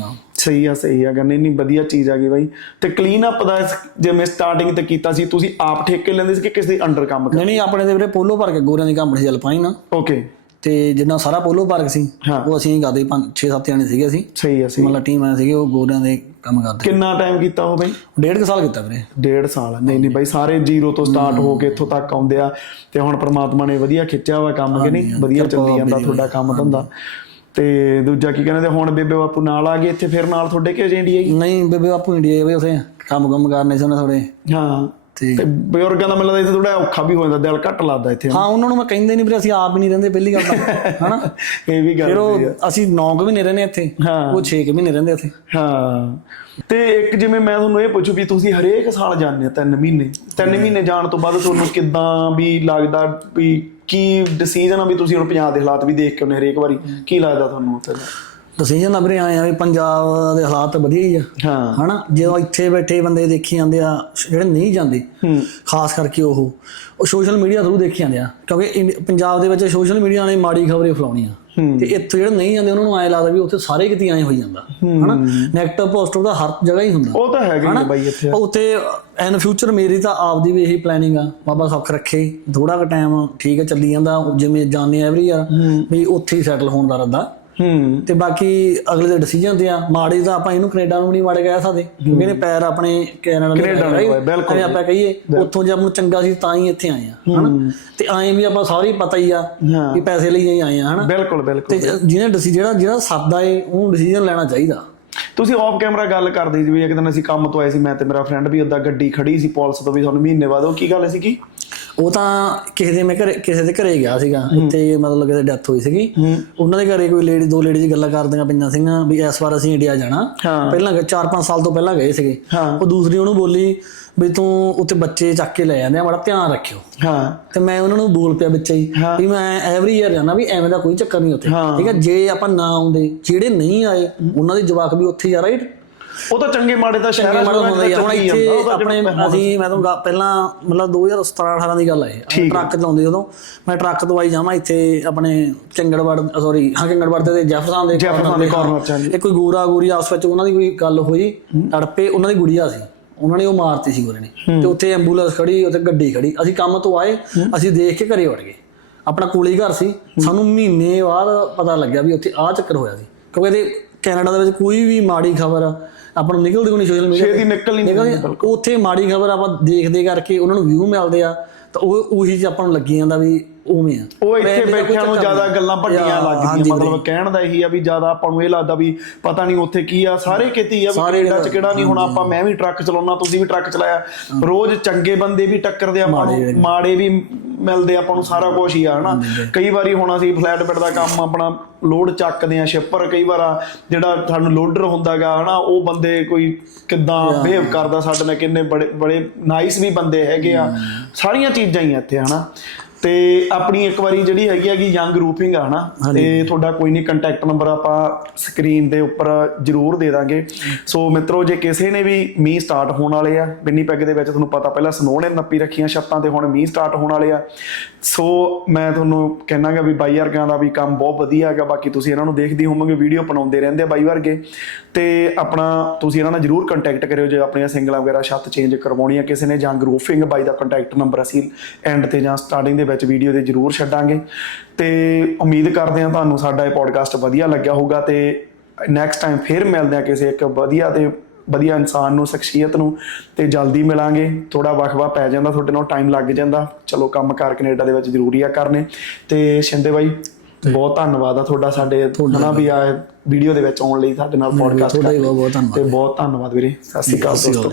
ਸਹੀ ਆ ਸਹੀ ਆ ਗੰਨੇ ਨਹੀਂ ਵਧੀਆ ਚੀਜ਼ ਆ ਗਈ ਬਾਈ। ਤੇ ਕਲੀਨ ਅਪ ਦਾ ਜਿਵੇਂ ਸਟਾਰਟਿੰਗ ਤੇ ਕੀਤਾ ਸੀ ਤੁਸੀਂ ਆਪ ਠੇਕੇ ਲੈਂਦੇ ਸੀ ਕਿ ਕਿਸੇ ਦੇ ਅੰਡਰ ਕੰਮ ਕਰ ਨਹੀਂ ਨਹੀਂ ਆਪਣੇ ਦੇ ਵੀਰੇ ਪੋਲੋ ਭਰ ਕੇ ਗੋਰਿਆਂ ਦੀ ਕੰਪਨੀ ਚੱਲ ਪਾਈ ਨਾ ਓਕੇ ਤੇ ਜਿੰਨਾ ਸਾਰਾ ਪੋਲੋ ਪਾਰਕ ਸੀ। ਉਹ ਅਸੀਂ ਕਰਦੇ 5 6 7 ਜਣੇ ਸੀਗੇ ਅਸੀਂ। ਸਹੀ ਆ ਸਹੀ। ਮਤਲਬ ਟੀਮ ਆਏ ਸੀਗੇ ਉਹ ਗੋਰਿਆਂ ਦੇ ਕੰਮ ਕਰਦੇ। ਕਿੰਨਾ ਟਾਈਮ ਕੀਤਾ ਉਹ ਬਾਈ? ਡੇਢ ਸਾਲ ਕੀਤਾ ਵੀਰੇ। ਡੇਢ ਸਾਲ ਨਹੀਂ ਨਹੀਂ ਬਾਈ ਸਾਰੇ ਜ਼ੀਰੋ ਤੋਂ ਸਟਾਰਟ ਹੋ ਕੇ ਇੱਥੋਂ ਤੱਕ ਆਉਂਦੇ ਆ। ਤੇ ਹੁਣ ਪ੍ਰਮਾਤਮਾ ਨੇ ਵਧੀਆ ਖਿੱਚਿਆ ਵਾ ਕੰਮ ਕਿ ਨਹੀਂ? ਵਧੀਆ ਚੱਲੀ ਜਾਂਦਾ ਤੁਹਾਡਾ ਕੰਮ ਧੰਦਾ। ਤੇ ਦੂਜਾ ਕੀ ਕਹਿੰਦੇ ਹੁਣ ਬੇਬੇ ਬਾਪੂ ਨਾਲ ਆ ਗਏ ਇੱਥੇ ਫਿਰ ਨਾਲ ਤੁਹਾਡੇ ਕਿ ਅਜੇ ਇੰਡੀਆ ਹੀ ਨਹੀਂ ਬੇਬੇ ਬਾਪੂ ਇੰਡੀਆ ਵੀ ਉਥੇ ਕੰਮ ਕੰਮ ਕਰਨੇ ਸੀ ਉਹਨੇ ਥੋੜੇ ਹਾਂ। ਤੇ ਬਜ਼ੁਰਗਾਂ ਦਾ ਮੈਨੂੰ ਲੱਗਦਾ ਇੱਥੇ ਥੋੜਾ ਔਖਾ ਵੀ ਹੋ ਜਾਂਦਾ ਦਿਲ ਘੱਟ ਲੱਗਦਾ ਇੱਥੇ। ਹਾਂ ਉਹਨਾਂ ਨੂੰ ਮੈਂ ਕਹਿੰਦੇ ਨਹੀਂ ਵੀਰੇ ਅਸੀਂ ਆਪ ਨਹੀਂ ਰਹਿੰਦੇ ਪਹਿਲੀ ਗੱਲ ਤਾਂ ਹਨਾ? ਇਹ ਵੀ ਗੱਲ ਫਿਰ ਅਸੀਂ 9 ਕੁ ਮਹੀਨੇ ਰਹਿੰਦੇ ਇੱਥੇ। ਉਹ 6 ਕੁ ਮਹੀਨੇ ਰਹਿੰਦੇ ਇੱਥੇ। ਹਾਂ। ਤੇ ਇੱਕ ਜਿਵੇਂ ਮੈਂ ਤੁਹਾਨੂੰ ਇਹ ਪੁੱਛੂ ਵੀ ਤੁਸੀਂ ਹਰੇਕ ਸਾਲ ਜਾਂਦੇ ਆ ਤਿੰਨ ਮਹੀਨੇ? ਤਿੰਨ ਮਹੀਨੇ ਜਾਣ ਤੋਂ ਬਾਅਦ ਤੁਹਾਨੂੰ ਕਿੱਦਾਂ ਵੀ ਲੱਗਦਾ ਵੀ ਕੀ ਡਿਸੀਜਨ ਆ ਵੀ ਤੁਸੀਂ ਹੁਣ ਪੰਜਾਬ ਦੇ ਹਾਲਾਤ ਵੀ ਦੇਖ ਕੇ ਆਉਂਦੇ ਹਰੇਕ ਵਾਰੀ? ਕੀ ਲੱਗਦਾ ਤੁਹਾਨੂੰ ਉੱਥੇ ਦਾ? ਡਿਸੀਜਨ ਤਾਂ ਵੀਰੇ ਆਏ ਆ ਵੀ ਪੰਜਾਬ ਦੇ ਹਾਲਾਤ ਵਧੀਆ ਹੀ ਆ। ਹਾਂ। ਹਨਾ? ਜਦੋਂ ਇੱਥੇ ਬੈਠੇ ਬੰਦੇ ਦੇਖੀ ਜਾਂਦੇ ਆ ਜਿਹੜੇ ਨਹੀਂ ਜਾਂਦੇ ਖਾਸ ਕਰਕੇ ਉਹ। ਉਹ ਸੋਸ਼ਲ ਮੀਡੀਆ ਥਰੂ ਦੇਖੀ ਜਾਂਦੇ ਆ ਕਿਉਂਕਿ ਪੰਜਾਬ ਦੇ ਵਿੱਚ ਸੋਸ਼ਲ ਮੀਡੀਆ ਨੇ ਮਾੜੀ ਖਬਰੇ ਫਲਾਉਣੀਆਂ। ਤੇ ਇੱਥੇ ਜਿਹੜੇ ਨਹੀਂ ਜਾਂਦੇ ਉਹਨਾਂ ਨੂੰ ਐ ਲੱਗਦਾ ਵੀ ਉੱਥੇ ਸਾਰੇ ਕਿਤੇ ਐ ਹੋਈ ਜਾਂਦਾ। ਹਨਾ? ਨੈਗੇਟਿਵ ਪੋਜ਼ਿਟਿਵ ਦਾ ਹਰ ਜਗ੍ਹਾ ਹੀ ਹੁੰਦਾ। ਉਹ ਤਾਂ ਹੈਗਾ ਹੀ ਬਾਈ ਇੱਥੇ। ਉੱਥੇ ਐਨ ਫਿਊਚਰ ਮੇਰੀ ਤਾਂ ਆਪਦੀ ਵੀ ਇਹੀ ਪਲੈਨਿੰਗ ਆ। ਬਾਬਾ ਸੁੱਖ ਰੱਖੇ। ਥੋੜਾ ਕੁ ਟਾਈਮ ਠੀਕ ਹੈ ਚੱਲੀ ਜਾਂਦਾ। ਜਿਵੇਂ ਜਾਂਦੇ ਐਵਰੀ ਯਾਰ ਵੀ ਉੱਥੇ ਹੀ ਸੈਟਲ ਹੋਣ ਦਾ ਰੱਦਾ। ਹੂੰ। ਤੇ ਬਾਕੀ ਅਗਲੇ ਦੇ ਡਿਸੀਜਨ ਤੇ ਆ। ਮਾੜੀ ਤਾਂ ਆਪਾਂ ਇਹਨੂੰ ਕੈਨੇਡਾ ਨੂੰ ਨਹੀਂ ਮਾੜੇ ਕਹਿ ਸਕਦੇ। ਕਿਉਂਕਿ ਇਹਨੇ ਪੈਰ ਆਪਣੇ ਕੈਨੇਡਾ ਪਾਏ, ਬਿਲਕੁਲ। ਆਪਾਂ ਕਹੀਏ ਉੱਥੋਂ ਜੇ ਆਪ ਚੰਗਾ ਸੀ ਤਾਂ ਹੀ ਇੱਥੇ ਆਏ ਆ ਹਨਾ? ਤੇ ਆਏ ਵੀ ਆਪਾਂ ਸਾਰੇ ਪਤਾ ਹੀ ਆ। ਵੀ ਪੈਸੇ ਲਈ ਹੀ ਆਏ ਆ ਹਨਾ? ਬਿਲਕੁਲ ਬਿਲਕੁਲ ਤੇ ਜਿਹਨੇ ਡਿਸੀ ਜਿਹੜਾ ਜਿਹੜਾ ਸਾਦਾ ਏ ਉਹਨੂੰ ਡਿਸੀਜਨ ਲੈਣਾ ਚਾਹੀਦਾ। ਤੁਸੀਂ ਆਫ ਕੈਮਰਾ ਗੱਲ ਕਰਦੇ ਸੀ ਵੀ ਇੱਕ ਦਿਨ ਅਸੀਂ ਕੰਮ ਤੋਂ ਆਏ ਸੀ ਮੈਂ ਤੇ ਮੇਰਾ ਫਰੈਂਡ ਵੀ ਉਦਾਂ ਗੱਡੀ ਖੜੀ ਸੀ ਪੁਲਿਸ ਤੋਂ ਵੀ ਤੁਹਾਨੂੰ ਮਹੀਨੇ ਬਾਅਦ। ਉਹ ਕੀ ਗੱਲ ਸੀ ਕੀ? ਉਹ ਤਾਂ ਕਿਸੇ ਦੇ ਮੈਂ ਘਰੇ ਕਿਸੇ ਦੇ ਘਰੇ ਗਿਆ ਸੀਗਾ। ਇੱਥੇ ਮਤਲਬ ਕਿਸੇ ਡੈਥ ਹੋਈ ਸੀਗੀ। ਉਹਨਾਂ ਦੇ ਘਰੇ ਕੋਈ ਲੇਡੀ ਦੋ ਲੇਡੀ ਗੱਲਾਂ ਕਰਦੀਆਂ ਪਈਆਂ ਸੀਗੀਆਂ ਵੀ ਇਸ ਵਾਰ ਅਸੀਂ ਇੰਡੀਆ ਜਾਣਾ। ਪਹਿਲਾਂ 4-5 ਸਾਲ ਤੋਂ ਪਹਿਲਾਂ ਗਏ ਸੀਗੇ। ਉਹ ਦੂਸਰੀ ਉਹਨੂੰ ਬੋਲੀ ਵੀ ਤੂੰ ਉੱਥੇ ਬੱਚੇ ਚੱਕ ਕੇ ਲੈ ਜਾਂਦੇ ਆ ਬੜਾ ਧਿਆਨ ਰੱਖਿਓ। ਹਾਂ। ਤੇ ਮੈਂ ਉਹਨਾਂ ਨੂੰ ਬੋਲ ਪਿਆ ਵਿੱਚ ਹੀ ਵੀ ਮੈਂ ਐਵਰੀ ਈਅਰ ਜਾਣਾ ਵੀ ਐਵੇਂ ਦਾ ਕੋਈ ਚੱਕਰ ਨਹੀਂ ਉੱਥੇ। ਠੀਕ ਹੈ ਜੇ ਆਪਾਂ ਨਾ ਆਉਂਦੇ ਜਿਹੜੇ ਨਹੀਂ ਆਏ ਉਹਨਾਂ ਦੇ ਜਵਾਕ ਵੀ ਉੱਥੇ ਆ ਰਾਈਟ ਉਹ ਤਾਂ ਚੰਗੇ ਮਾੜੇ ਦਾ ਸ਼ਹਿਰ ਹੁੰਦਾ ਹੀ ਆ। ਹੁਣ ਇੱਥੇ ਆਪਣੇ ਅਸੀਂ ਮੈਂ ਤੁਹਾਨੂੰ ਪਹਿਲਾਂ ਮਤਲਬ 2017 18 ਦੀ ਗੱਲ ਹੈ ਟਰੱਕ ਚਲਾਉਂਦੇ ਜਦੋਂ ਮੈਂ ਟਰੱਕ ਤੋਂ ਆਈ ਜਾਵਾਂ ਇੱਥੇ ਆਪਣੇ ਚੰਗੜਵੜ ਸੌਰੀ ਹਾਂ ਚੰਗੜਵੜ ਤੇ ਜੈਫਰਸਨ ਦੇ ਜੈਫਰਸਨ ਦੇ 'ਚ, ਹਾਂਜੀ। ਇਹ ਕੋਈ ਗੋਰਾ ਗੋਰੀ ਆਪਸ ਵਿੱਚ ਉਹਨਾਂ ਦੀ ਕੋਈ ਗੱਲ ਹੋਈ ਤੜਪੇ ਉਹਨਾਂ ਦੀ ਗੁੜੀਆ ਸੀ। ਉਹਨਾਂ ਨੇ ਉਹ ਮਾਰਤੀ ਸੀ ਗੋਰੇ ਨੇ। ਤੇ ਉੱਥੇ ਐਂਬੂਲੈਂਸ ਖੜੀ ਉੱਥੇ ਗੱਡੀ ਖੜੀ। ਅਸੀਂ ਕੰਮ ਤੋਂ ਆਏ ਅਸੀਂ ਦੇਖ ਕੇ ਘਰੇ ਵੜ ਗਏ। ਆਪਣਾ ਕੋਲੀ ਘਰ ਸੀ। ਸਾਨੂੰ ਮਹੀਨੇ ਬਾਅਦ ਪਤਾ ਲੱਗਿਆ ਵੀ ਉੱਥੇ ਆਹ ਚੱਕਰ ਹੋਇਆ ਸੀ। ਕਿਉਂਕਿ ਇਹਦੇ ਕੈਨੇਡਾ ਦੇ ਵਿੱਚ ਕੋਈ ਵੀ ਮਾੜੀ ਖਬਰ ਆਪਾਂ ਨੂੰ ਨਿਕਲਦੀ ਕੋਈ ਸੋਸ਼ਲ ਮੀਡੀਆ ਛੇਤੀ ਨਿਕਲ ਨਹੀਂ ਨਿਕਲਦੀ ਉੱਥੇ ਮਾੜੀ ਖਬਰ ਆਪਾਂ ਦੇਖਦੇ ਕਰਕੇ ਉਹਨਾਂ ਨੂੰ ਵਿਊ ਮਿਲਦੇ ਆ ਤਾਂ ਉਹ ਉਹੀ ਚ ਆਪਾਂ ਨੂੰ ਲੱਗੀ ਜਾਂਦਾ ਵੀ ਉਵੇਂ ਆ। ਉਹ ਇੱਥੇ ਬੈਠਿਆਂ ਨੂੰ ਜ਼ਿਆਦਾ। ਗੱਲਾਂ ਯਾਰ, ਲੱਗਦੀਆਂ ਮਤਲਬ ਕਹਿਣ ਦਾ ਇਹੀ ਆ ਵੀ ਜ਼ਿਆਦਾ ਆਪਾਂ ਨੂੰ ਇਹ ਲੱਗਦਾ ਵੀ ਪਤਾ ਨਹੀਂ ਉੱਥੇ ਕੀ ਆ। ਸਾਰੇ ਕਿਤੇ ਆ ਵੀ ਕੈਨੇਡਾ ਚ ਕਿਹੜਾ ਨਹੀਂ ਹੁਣ ਆਪਾਂ ਮੈਂ ਵੀ ਟਰੱਕ ਚਲਾਉਣਾ ਤੁਸੀਂ ਵੀ ਟਰੱਕ ਚਲਾਇਆ। ਰੋਜ਼ ਚੰਗੇ ਬੰਦੇ ਵੀ ਟੱਕਰਦੇ ਆ ਆਪਾਂ ਨੂੰ ਮਾੜੇ ਵੀ ਮਿਲਦੇ ਆਪਾਂ ਨੂੰ ਸਾਰਾ ਕੁਝ ਹੀ ਆ ਹਨਾ। ਕਈ ਵਾਰੀ ਹੁਣ ਅਸੀਂ ਫਲੈਟ ਬਿਟ ਦਾ ਕੰਮ ਆਪਣਾ ਲੋਡ ਚੱਕਦੇ ਆ ਸ਼ਿਪਰ ਕਈ ਵਾਰ ਜਿਹੜਾ ਸਾਨੂੰ ਲੋਡਰ ਹੁੰਦਾਗਾ ਹਨਾ ਉਹ ਬੰਦੇ ਕੋਈ ਕਿੱਦਾਂ ਬਿਹੇਵ ਕਰਦਾ ਸਾਡੇ ਨਾਲ ਕਿੰਨੇ ਬੜੇ ਬੜੇ ਨਾਈਸ ਵੀ ਬੰਦੇ ਹੈਗੇ ਆ। ਸਾਰੀਆਂ ਚੀਜ਼ਾਂ ਹੀ ਆ ਇੱਥੇ ਹਨਾ। ਤੇ ਆਪਣੀ ਇੱਕ ਵਾਰੀ ਜਿਹੜੀ ਹੈਗੀ ਹੈਗੀ ਯੰਗ ਰੂਫਿੰਗ ਆ ਨਾ ਤੇ ਤੁਹਾਡਾ ਕੋਈ ਨਹੀਂ ਕੰਟੈਕਟ ਨੰਬਰ ਆਪਾਂ ਸਕਰੀਨ ਦੇ ਉੱਪਰ ਜ਼ਰੂਰ ਦੇ ਦਾਂਗੇ। ਸੋ ਮਿੱਤਰੋ ਜੇ ਕਿਸੇ ਨੇ ਵੀ ਮੀਂਹ ਸਟਾਰਟ ਹੋਣ ਵਾਲੇ ਆ ਬਿੰਨੀ ਪੈਗ ਦੇ ਵਿੱਚ ਤੁਹਾਨੂੰ ਪਤਾ ਪਹਿਲਾਂ ਸਨੋ ਨੇ ਨੱਪੀ ਰੱਖੀਆਂ ਛੱਤਾਂ ਤੇ ਹੁਣ ਮੀਂਹ ਸਟਾਰਟ ਹੋਣ ਵਾਲੇ ਆ। ਸੋ ਮੈਂ ਤੁਹਾਨੂੰ ਕਹਿਣਾਗਾ ਵੀ ਬਾਈ ਵਰਗਿਆਂ ਦਾ ਵੀ ਕੰਮ ਬਹੁਤ ਵਧੀਆ ਹੈਗਾ ਬਾਕੀ ਤੁਸੀਂ ਇਹਨਾਂ ਨੂੰ ਦੇਖਦੇ ਹੋਵੋਗੇ ਵੀਡੀਓ ਬਣਾਉਂਦੇ ਰਹਿੰਦੇ ਆ ਬਾਈ ਵਰਗੇ। ਤੇ ਆਪਣਾ ਤੁਸੀਂ ਇਹਨਾਂ ਨਾਲ ਜਰੂਰ ਕੰਟੈਕਟ ਕਰਿਓ ਜੇ ਆਪਣੀਆਂ ਸਿੰਗਲਾਂ ਵਗੈਰਾ ਛੱਤ ਚੇਂਜ ਕਰਵਾਉਣੀ ਆ ਕਿਸੇ ਨੇ ਜੰਗ ਰੂਫਿੰਗ ਬਾਈ ਦਾ ਕੰਟੈਕਟ ਨੰਬਰ ਅਸੀਂ ਐਂਡ ਤੇ ਜਾਂ ਸਟਾਰਟਿੰਗ ਦੇ ਵਿੱਚ ਵੀਡੀਓ ਦੇ ਜਰੂਰ ਛੱਡਾਂਗੇ। ਤੇ ਉਮੀਦ ਕਰਦੇ ਹਾਂ ਤੁਹਾਨੂੰ ਸਾਡਾ ਇਹ ਪੋਡਕਾਸਟ ਵਧੀਆ ਲੱਗਿਆ ਹੋਊਗਾ ਤੇ ਨੈਕਸਟ ਟਾਈਮ ਫਿਰ ਮਿਲਦੇ ਆ ਕਿਸੇ ਇੱਕ ਵਧੀਆ ਤੇ ਵਧੀਆ ਇਨਸਾਨ ਨੂੰ ਸ਼ਖਸੀਅਤ ਨੂੰ ਤੇ ਜਲਦੀ ਮਿਲਾਂਗੇ। ਥੋੜਾ ਵਕਵਾ ਪੈ ਜਾਂਦਾ ਤੁਹਾਡੇ ਨਾਲ ਟਾਈਮ ਲੱਗ ਜਾਂਦਾ। ਚਲੋ ਕੰਮ ਕਾਰ ਕੈਨੇਡਾ ਦੇ ਵਿੱਚ ਜ਼ਰੂਰੀ ਆ ਕਰਨੇ। ਤੇ ਸ਼ਿੰਦੇ ਬਾਈ ਬਹੁਤ ਧੰਨਵਾਦ ਆ ਤੁਹਾਡਾ ਸਾਡੇ ਹਨਾ ਵੀ ਆ ਵੀਡੀਓ ਦੇ ਵਿੱਚ ਆਉਣ ਲਈ ਸਾਡੇ ਨਾਲ ਪੋਡਕਾਸਟ ਹੀ ਧੰਨਵਾਦ। ਤੇ ਬਹੁਤ ਧੰਨਵਾਦ ਵੀਰੇ। ਸਤਿ ਸ਼੍ਰੀ ਅਕਾਲ ਦੋਸਤੋ।